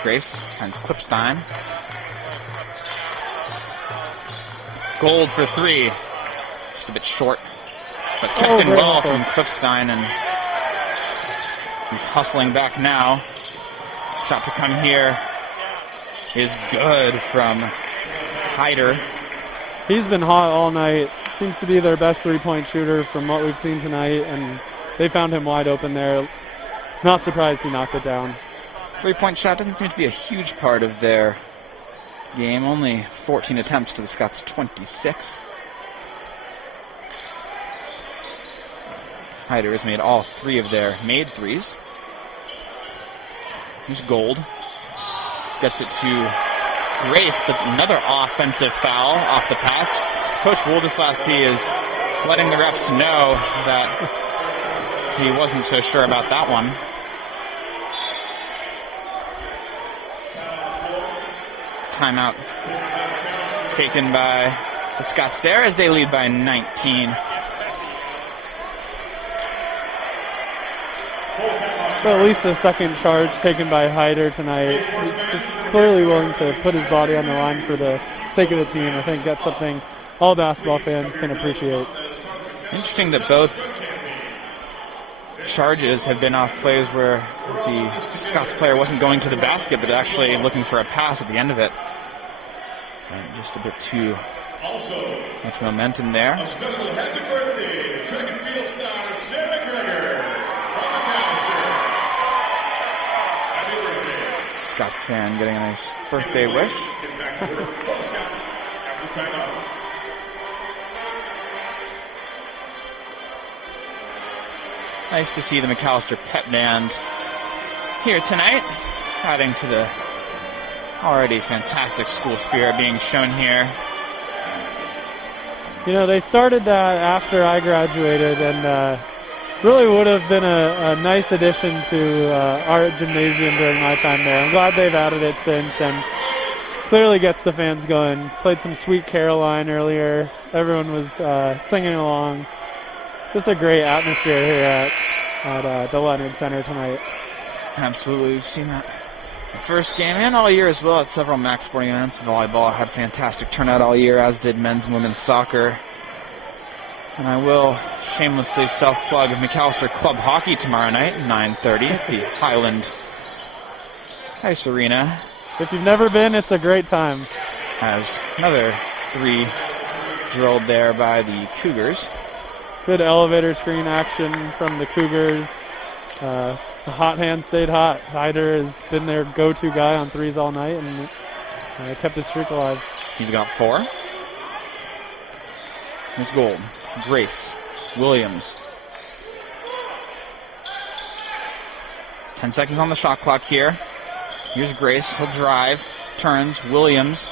Grace finds Clipstein. Gold for 3. Just a bit short. But kept in well from Clipstein, and He's hustling back now. Shot to come here is good from Hyder. He's been hot all night. Seems to be their best three-point shooter from what we've seen tonight, and they found him wide open there. Not surprised he knocked it down. Three-point shot doesn't seem to be a huge part of their game. Only 14 attempts to the Scots' 26. Hyder has made all 3 of their made threes. Here's Gold. Gets it to Grace, but another offensive foul off the pass. Coach Woldeslassie is letting the refs know that he wasn't so sure about that one. Timeout taken by the Scots there as they lead by 19. So at least the second charge taken by Hyder tonight. He's just clearly willing to put his body on the line for the sake of the team. I think that's something all basketball fans can appreciate. Interesting that both charges have been off plays where the Scots player wasn't going to the basket but actually looking for a pass at the end of it. And just a bit too much momentum there. A special happy birthday to track and field star Sarah Greger from Macalister. Happy birthday. Scots fan getting a nice birthday wish. Get back to work for the Scots after timeout. Nice to see the Macalister Pep Band here tonight, adding to the already fantastic school spirit being shown here. You know, they started that after I graduated, and really would have been a nice addition to our gymnasium during my time there. I'm glad they've added it since, and clearly gets the fans going. Played some Sweet Caroline earlier. Everyone was singing along. Just a great atmosphere here at the Leonard Center tonight. Absolutely, we've seen that the first game and all year as well at several MAC sporting events. Volleyball had fantastic turnout all year, as did men's and women's soccer. And I will shamelessly self-plug Macalister Club Hockey tomorrow night, 9:30 at the Highland Ice Arena. If you've never been, it's a great time. Has another 3 drilled there by the Cougars. Good elevator screen action from the Cougars. The hot hand stayed hot. Hyder has been their go-to guy on threes all night and kept his streak alive. He's got 4. Here's Gold. Grace. Williams. 10 seconds on the shot clock here. Here's Grace. He'll drive. Turns. Williams.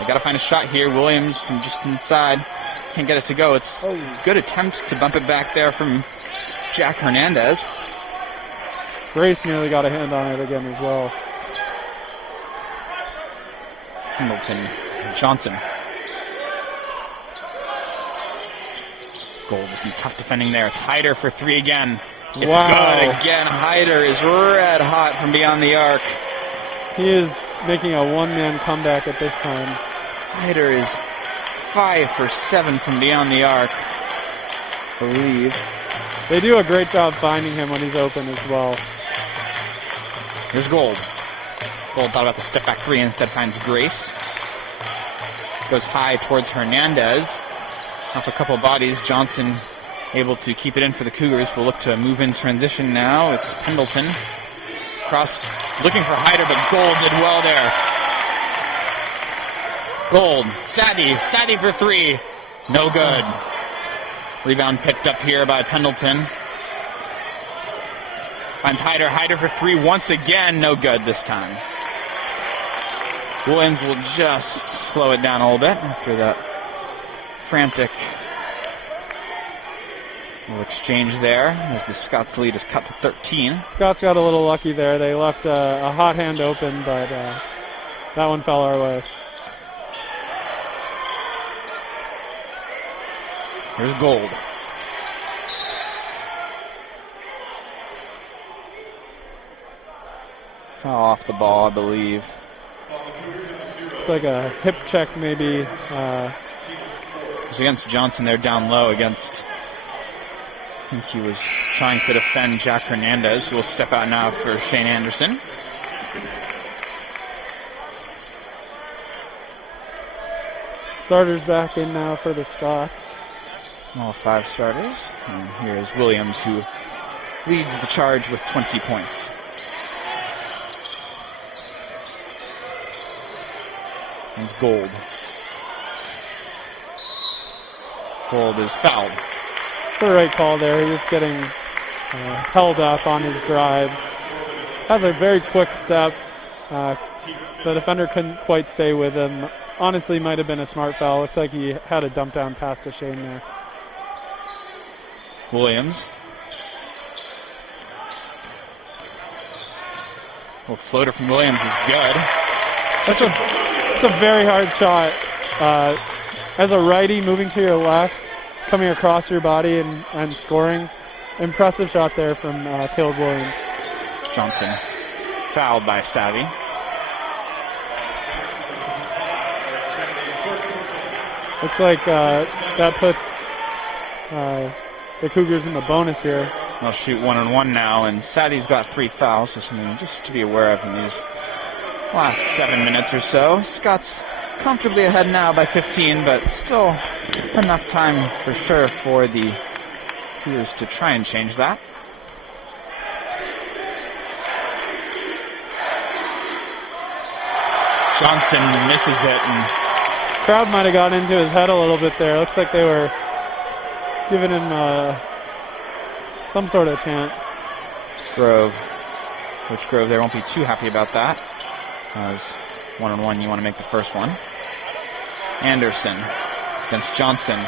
They got to find a shot here. Williams from just inside. Can't get it to go. It's a good attempt to bump it back there from Jack Hernandez. Grace nearly got a hand on it again as well. Pendleton. Johnson. Gold with some tough defending there. It's Hyder for 3 again. It's good again. Hyder is red hot from beyond the arc. He is making a one-man comeback at this time. Hyder is 5 for 7 from beyond the arc, I believe. They do a great job finding him when he's open as well. Here's Gold. Gold thought about the step back 3 and instead finds Grace. Goes high towards Hernandez. Off a couple bodies, Johnson able to keep it in for the Cougars. We'll look to move in transition now. It's Pendleton. Cross, looking for Hyder, but Gold did well there. Gold, Sadie for 3. No good. Rebound picked up here by Pendleton. Finds Hyder for 3 once again. No good this time. Williams will just slow it down a little bit after that frantic little exchange there as the Scots lead is cut to 13. Scots got a little lucky there. They left a hot hand open, but that one fell our way. Here's Gold. Foul off the ball, I believe. It's like a hip check maybe. It was against Johnson there down low against, I think he was trying to defend Jack Hernandez, who will step out now for Shane Anderson. Starters back in now for the Scots. All 5 starters. And here is Williams, who leads the charge with 20 points. It's Gold. Gold is fouled. The right call there. He was getting held up on his drive. Has a very quick step. The defender couldn't quite stay with him. Honestly, might have been a smart foul. Looked like he had a dump down pass to Shane there. Williams. Well, floater from Williams is good. It's a very hard shot. As a righty, moving to your left, coming across your body and scoring. Impressive shot there from Caleb Williams. Johnson fouled by Savvy. Looks like that puts the Cougars in the bonus here. They'll shoot 1-on-1 now, and Savvy's got 3 fouls, so something just to be aware of in these last 7 minutes or so. Scott's comfortably ahead now by 15, but still enough time for sure for the Cougars to try and change that. Johnson misses it, and Crowd might have gotten into his head a little bit there. Looks like they were giving him some sort of chant. Grove. Coach Grove there won't be too happy about that. As 1-on-1, you want to make the first one. Anderson against Johnson.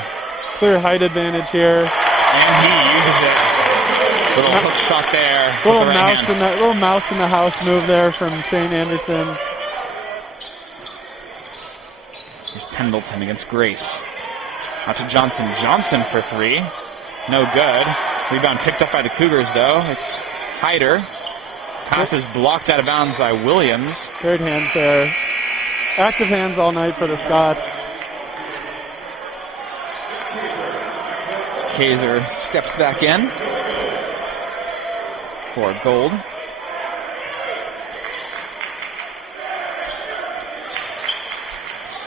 Clear height advantage here. And he uses it. Little hook shot there. Little mouse in the house move there from Shane Anderson. Here's Pendleton against Grace. Out to Johnson. Johnson for 3. No good. Rebound picked up by the Cougars, though. It's Hyder. Pass is blocked out of bounds by Williams. Great hands there. Active hands all night for the Scots. Kaiser steps back in for Gold.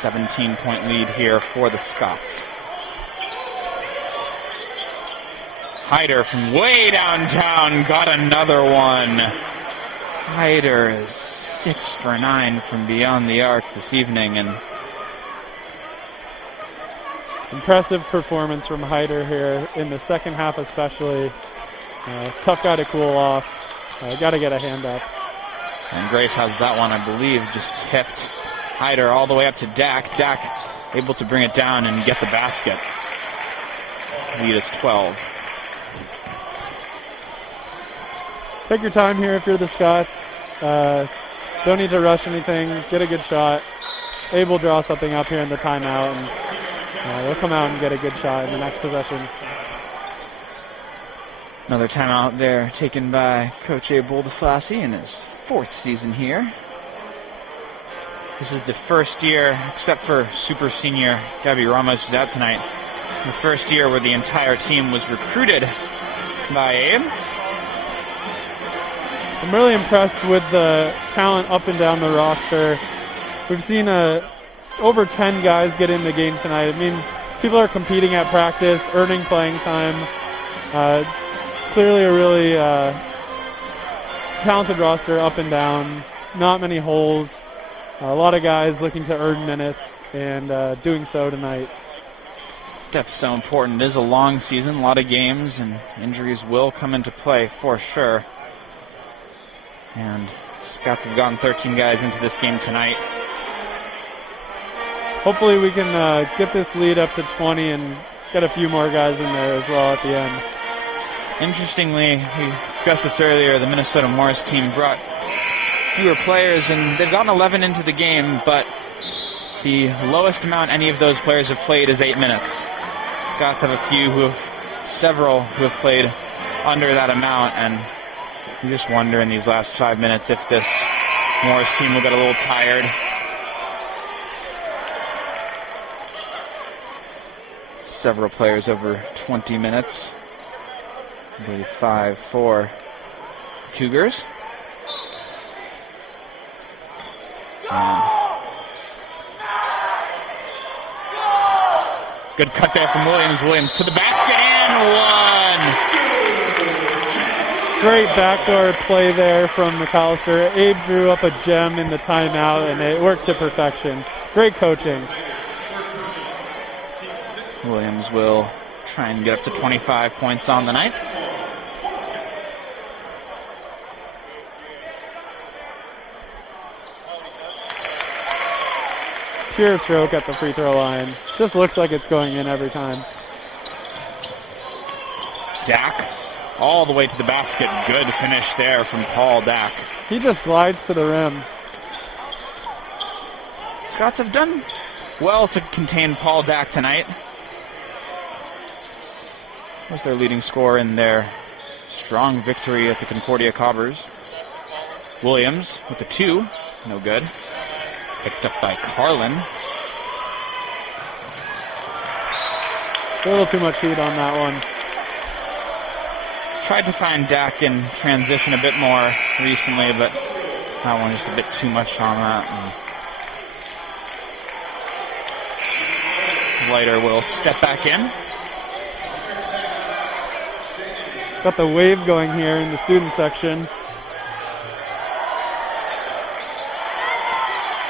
$17-point lead here for the Scots. Hyder from way downtown got another one. Hyder is 6 for 9 from beyond the arc this evening, and impressive performance from Hyder here in the second half especially. Tough guy to cool off. Got to get a hand up. And Grace has that one, I believe, just tipped Hyder all the way up to Dak. Dak able to bring it down and get the basket. Lead is 12. Take your time here if you're the Scots. Don't need to rush anything. Get a good shot. Able to draw something up here in the timeout, and they'll come out and get a good shot in the next possession. Another timeout there taken by Coach Abe Boldeslassie in his 4th season here. This is the first year, except for super senior Gabby Ramos is out tonight, the first year where the entire team was recruited by Abe. I'm really impressed with the talent up and down the roster. We've seen over 10 guys get in the game tonight. It means people are competing at practice, earning playing time. Clearly a really talented roster up and down. Not many holes. A lot of guys looking to earn minutes and doing so tonight. Depth's so important. It is a long season, a lot of games, and injuries will come into play for sure. And Scots have gotten 13 guys into this game tonight. Hopefully we can get this lead up to 20 and get a few more guys in there as well at the end. Interestingly, we discussed this earlier, the Minnesota Morris team brought fewer players, and they've gotten 11 into the game, but the lowest amount any of those players have played is 8 minutes. Scots have several who have played under that amount, and you just wonder in these last 5 minutes if this Morris team will get a little tired. Several players over 20 minutes. I believe 5 for Cougars. Good cut there from Williams. Williams to the basket and one. Great backdoor play there from Macalister. Abe drew up a gem in the timeout, and it worked to perfection. Great coaching. Williams will try and get up to 25 points on the night. Pure stroke at the free throw line. Just looks like it's going in every time. Dack all the way to the basket. Good finish there from Paul Dack. He just glides to the rim. Scots have done well to contain Paul Dack tonight. Was their leading scorer in their strong victory at the Concordia Cobbers. Williams with the 2. No good. Picked up by Carlin. A little too much heat on that one. Tried to find Dack in transition a bit more recently, but that one just a bit too much on that. And Leiter will step back in. Got the wave going here in the student section.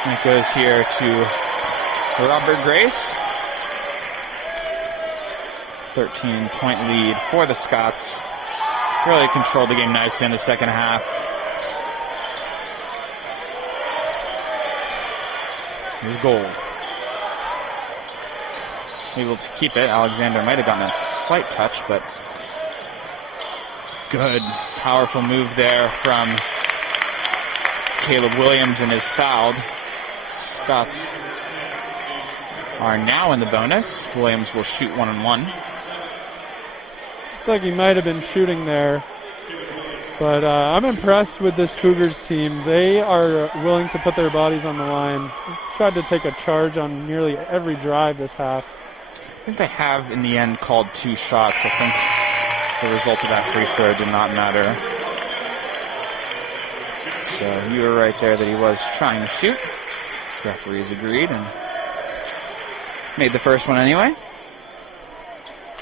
And it goes here to Robert Grace. 13-point lead for the Scots. Really controlled the game nicely in the second half. Here's Gold. Able to keep it. Alexander might have gotten a slight touch, but good, powerful move there from Caleb Williams, and is fouled. Scots are now in the bonus. Williams will shoot 1-on-1. Looks like he might have been shooting there. But I'm impressed with this Cougars team. They are willing to put their bodies on the line. Tried to take a charge on nearly every drive this half. I think they have, in the end, called 2 shots. I think the result of that free throw did not matter. So you were right there that he was trying to shoot. Referees agreed and made the first one anyway.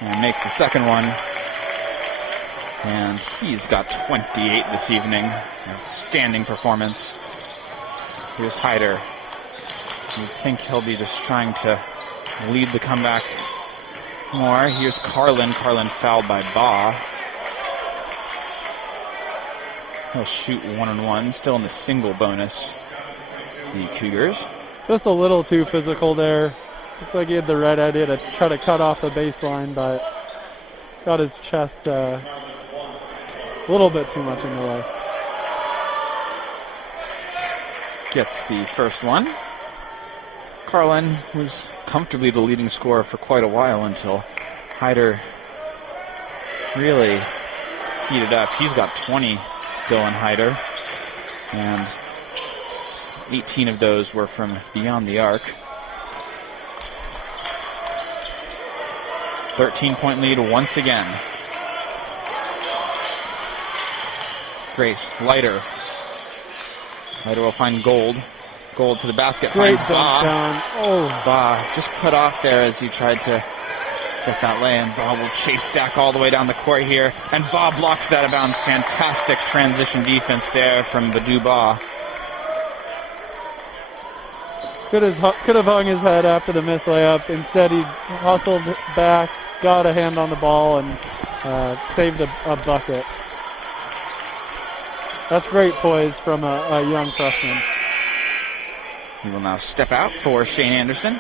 And makes the second one. And he's got 28 this evening. Outstanding performance. Here's Hyder. You'd think he'll be just trying to lead the comeback more. Here's Carlin. Carlin fouled by Baugh. He'll shoot 1-on-1. Still in the single bonus. The Cougars. Just a little too physical there. Looked like he had the right idea to try to cut off the baseline, but got his chest a little bit too much in the way. Gets the first one. Carlin was comfortably the leading scorer for quite a while until Hyder really heated up. He's got 20, Dylan Hyder, and 18 of those were from beyond the arc. 13-point lead once again. Grace, Leiter. Leiter will find Gold. Gold to the basket. Great finds dunk Baugh. down. Oh, Baugh just put off there as he tried to get that lay, and Baugh will chase Dack all the way down the court here. And Baugh blocks that out of bounds. Fantastic transition defense there from Badu Baugh. could have hung his head after the missed layup. Instead, he hustled back, got a hand on the ball, and saved a bucket. That's great poise from a young freshman. He will now step out for Shane Anderson.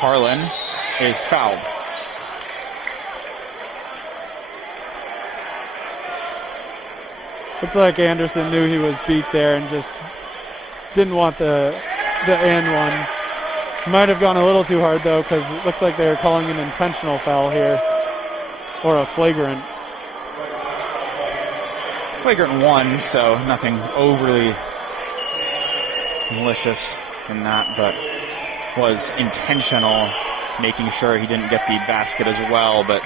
Carlin is fouled. Looked like Anderson knew he was beat there and just didn't want the and one. Might have gone a little too hard though, because it looks like they're calling an intentional foul here, or a flagrant. flagrant one, so nothing overly malicious in that, but was intentional, making sure he didn't get the basket as well, but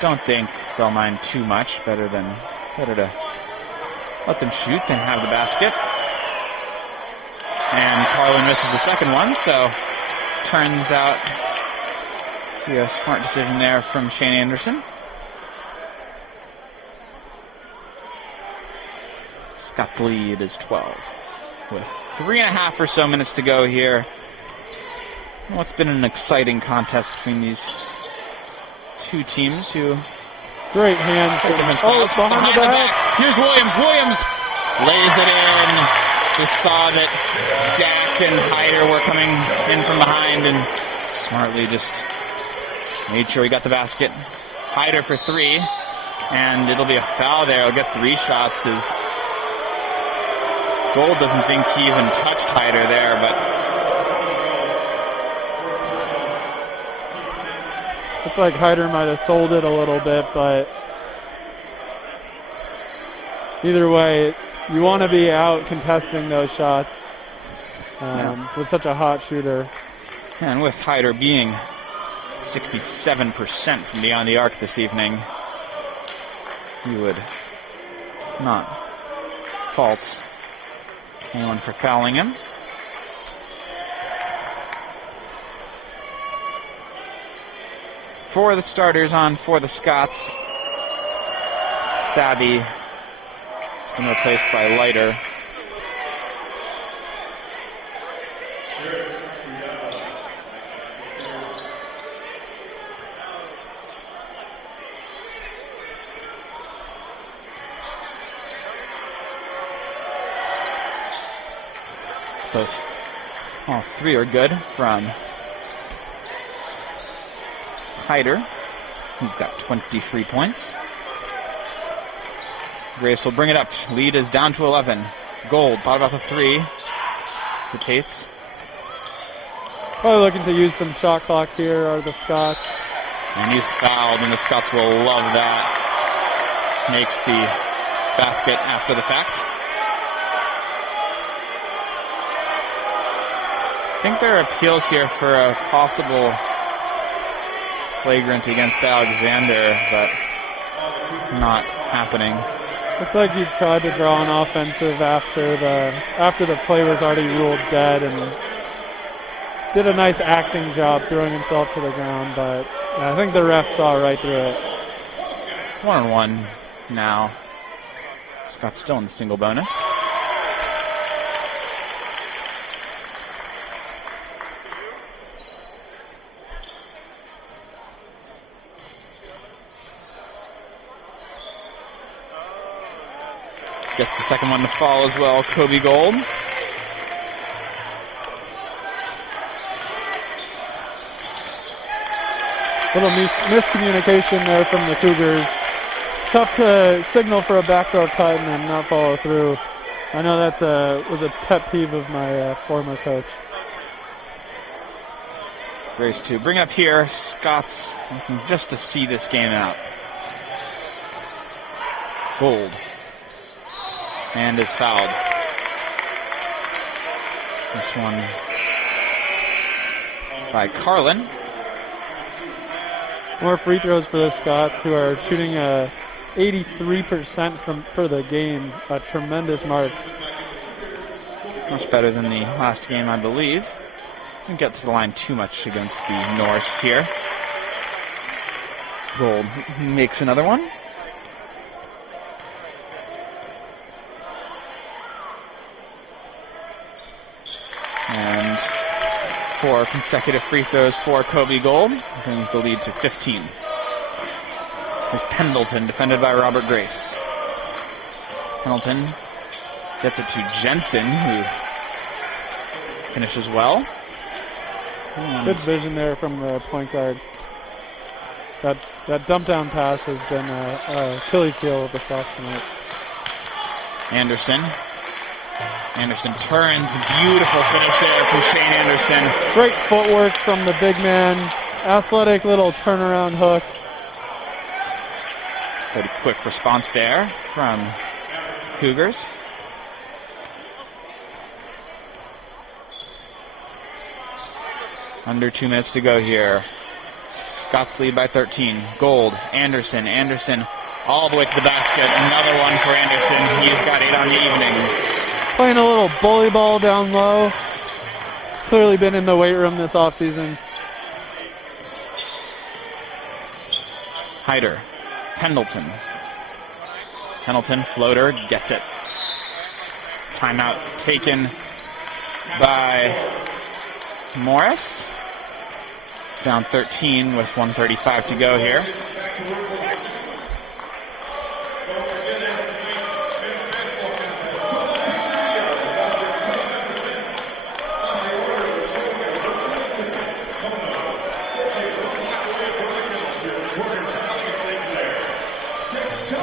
don't think they'll mind too much. Better to let them shoot than have the basket. And Carlin misses the second one, so turns out to be a smart decision there from Shane Anderson. Scott's lead is 12 with 3.5 or so minutes to go here. What's been an exciting contest between these two teams who... Great hands. Behind the back. Here's Williams. Williams lays it in. Just saw that Dak and Hyder were coming in from behind and smartly just made sure he got the basket. Hyder for three, and it'll be a foul there. He'll get 3 shots as Gold doesn't think he even touched Hyder there, but looked like Hyder might have sold it a little bit, but either way, you want to be out contesting those shots with such a hot shooter. And with Hyder being 67% from beyond the arc this evening, you would not fault anyone for fouling him. For the starters on for the Scots, Savvy has been replaced by Leiter. Close. All 3 are good from Hyder. He's got 23 points. Grace will bring it up. Lead is down to 11. Gold, thought about the 3. Hesitates. Probably looking to use some shot clock here are the Scots. And he's fouled, and the Scots will love that. Makes the basket after the fact. I think there are appeals here for a possible flagrant against Alexander, but not happening. Looks like he tried to draw an offensive after the play was already ruled dead, and did a nice acting job throwing himself to the ground, but I think the ref saw right through it. 1-on-1 now. Scott's still in the single bonus. Gets the second one to fall as well, Kobe Gold. Little miscommunication there from the Cougars. It's tough to signal for a backdoor cut and then not follow through. I know that was a pet peeve of my former coach. Grace to bring up here. Scott's looking just to see this game out. Gold. And is fouled. This one by Carlin. More free throws for the Scots, who are shooting 83% for the game. A tremendous mark. Much better than the last game, I believe. Didn't get to the line too much against the Norse here. Gold makes another one. And 4 consecutive free throws for Kobe Gold, brings the lead to 15. Here's Pendleton, defended by Robert Grace. Pendleton gets it to Jensen, who finishes well. And good vision there from the point guard. That dump down pass has been Achilles heel of the Scots tonight. Anderson turns, beautiful finish there from Shane Anderson. Great footwork from the big man. Athletic little turnaround hook. Pretty quick response there from Cougars. Under 2 minutes to go here. Scots lead by 13. Gold, Anderson. Anderson all the way to the basket. Another one for Anderson. He's got 8 on the evening. Playing a little bully ball down low. It's clearly been in the weight room this offseason. Hyder. Pendleton. Pendleton, floater, gets it. Timeout taken by Morris. Down 13 with 1:35 to go here.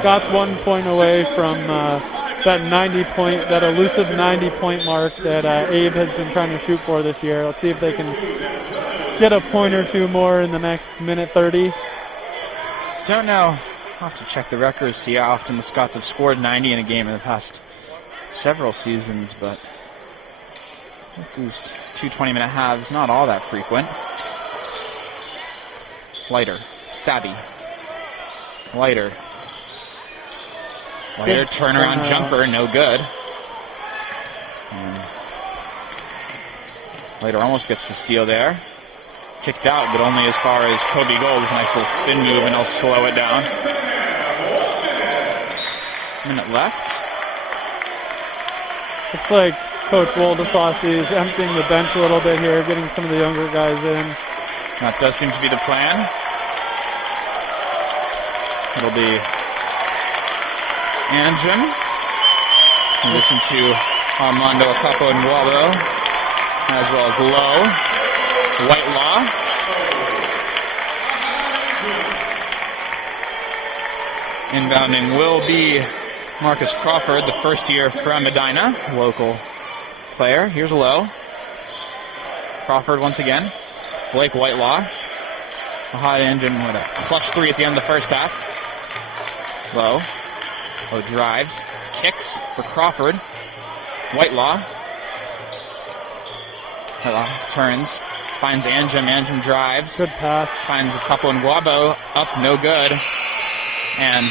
Scott's 1 point away from that elusive 90-point mark that Abe has been trying to shoot for this year. Let's see if they can get a point or two more in the next minute 30. Don't know. I'll have to check the records, see how often the Scots have scored 90 in a game in the past several seasons, but these 2 20-minute halves, not all that frequent. Lighter. Savvy. Lighter. Lighter turnaround jumper, no good. And Lighter almost gets the steal there. Kicked out, but only as far as Kobe Gold. Nice little spin move, and he'll slow it down. Minute left. Looks like Coach Woldeslassie is emptying the bench a little bit here, getting some of the younger guys in. That does seem to be the plan. It'll be Anjan, in addition to Armando Acapo and Guabo, as well as Lowe, Whitelaw. Inbounding will be Marcus Crawford, the first year from Medina, local player. Here's Lowe. Crawford once again. Blake Whitelaw. A hot engine with a clutch 3 at the end of the first half. Lowe. Lowe drives. Kicks for Crawford. Whitelaw. Turns. Finds Anjum. Anjum drives. Good pass. Finds Acapo and Guabo. Up, no good. And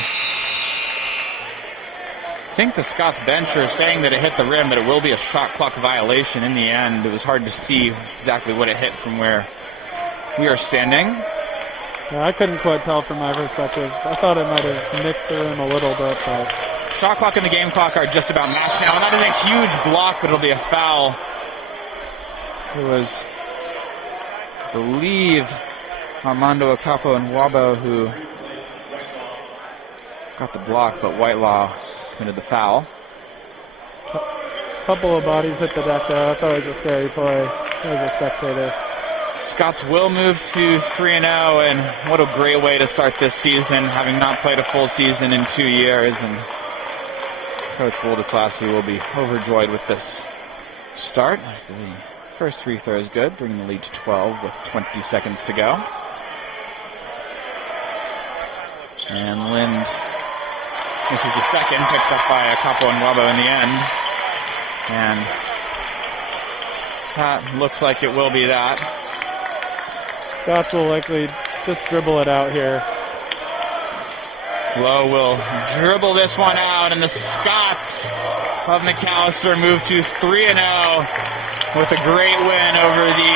I think the Scots bench are saying that it hit the rim, but it will be a shot clock violation in the end. It was hard to see exactly what it hit from where we are standing. Yeah, I couldn't quite tell from my perspective. I thought it might have nicked the rim a little bit, but shot clock and the game clock are just about matched now. And that is a huge block, but it'll be a foul. It was, I believe, Armando Acapo and Wabo who got the block, but Whitelaw committed the foul. Couple of bodies hit the deck there. That's always a scary play as a spectator. Scots will move to 3-0, and what a great way to start this season, having not played a full season in 2 years. And Coach Woldeslassie will be overjoyed with this start. The first free throw is good, bringing the lead to 12 with 20 seconds to go. And Lind, this is the second, picked up by Acapo and Wabo in the end. And that looks like it will be that. Scots will likely just dribble it out here. Lowe will dribble this one out, and the Scots of Macalister move to 3-0 with a great win over the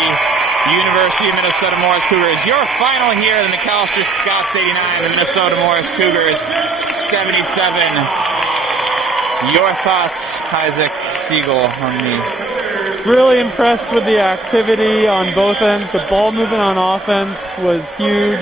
University of Minnesota Morris Cougars. Your final here, the Macalister Scots 89, the Minnesota Morris Cougars 77. Your thoughts, Isaac Siegel, on the... Really impressed with the activity on both ends. The ball movement on offense was huge.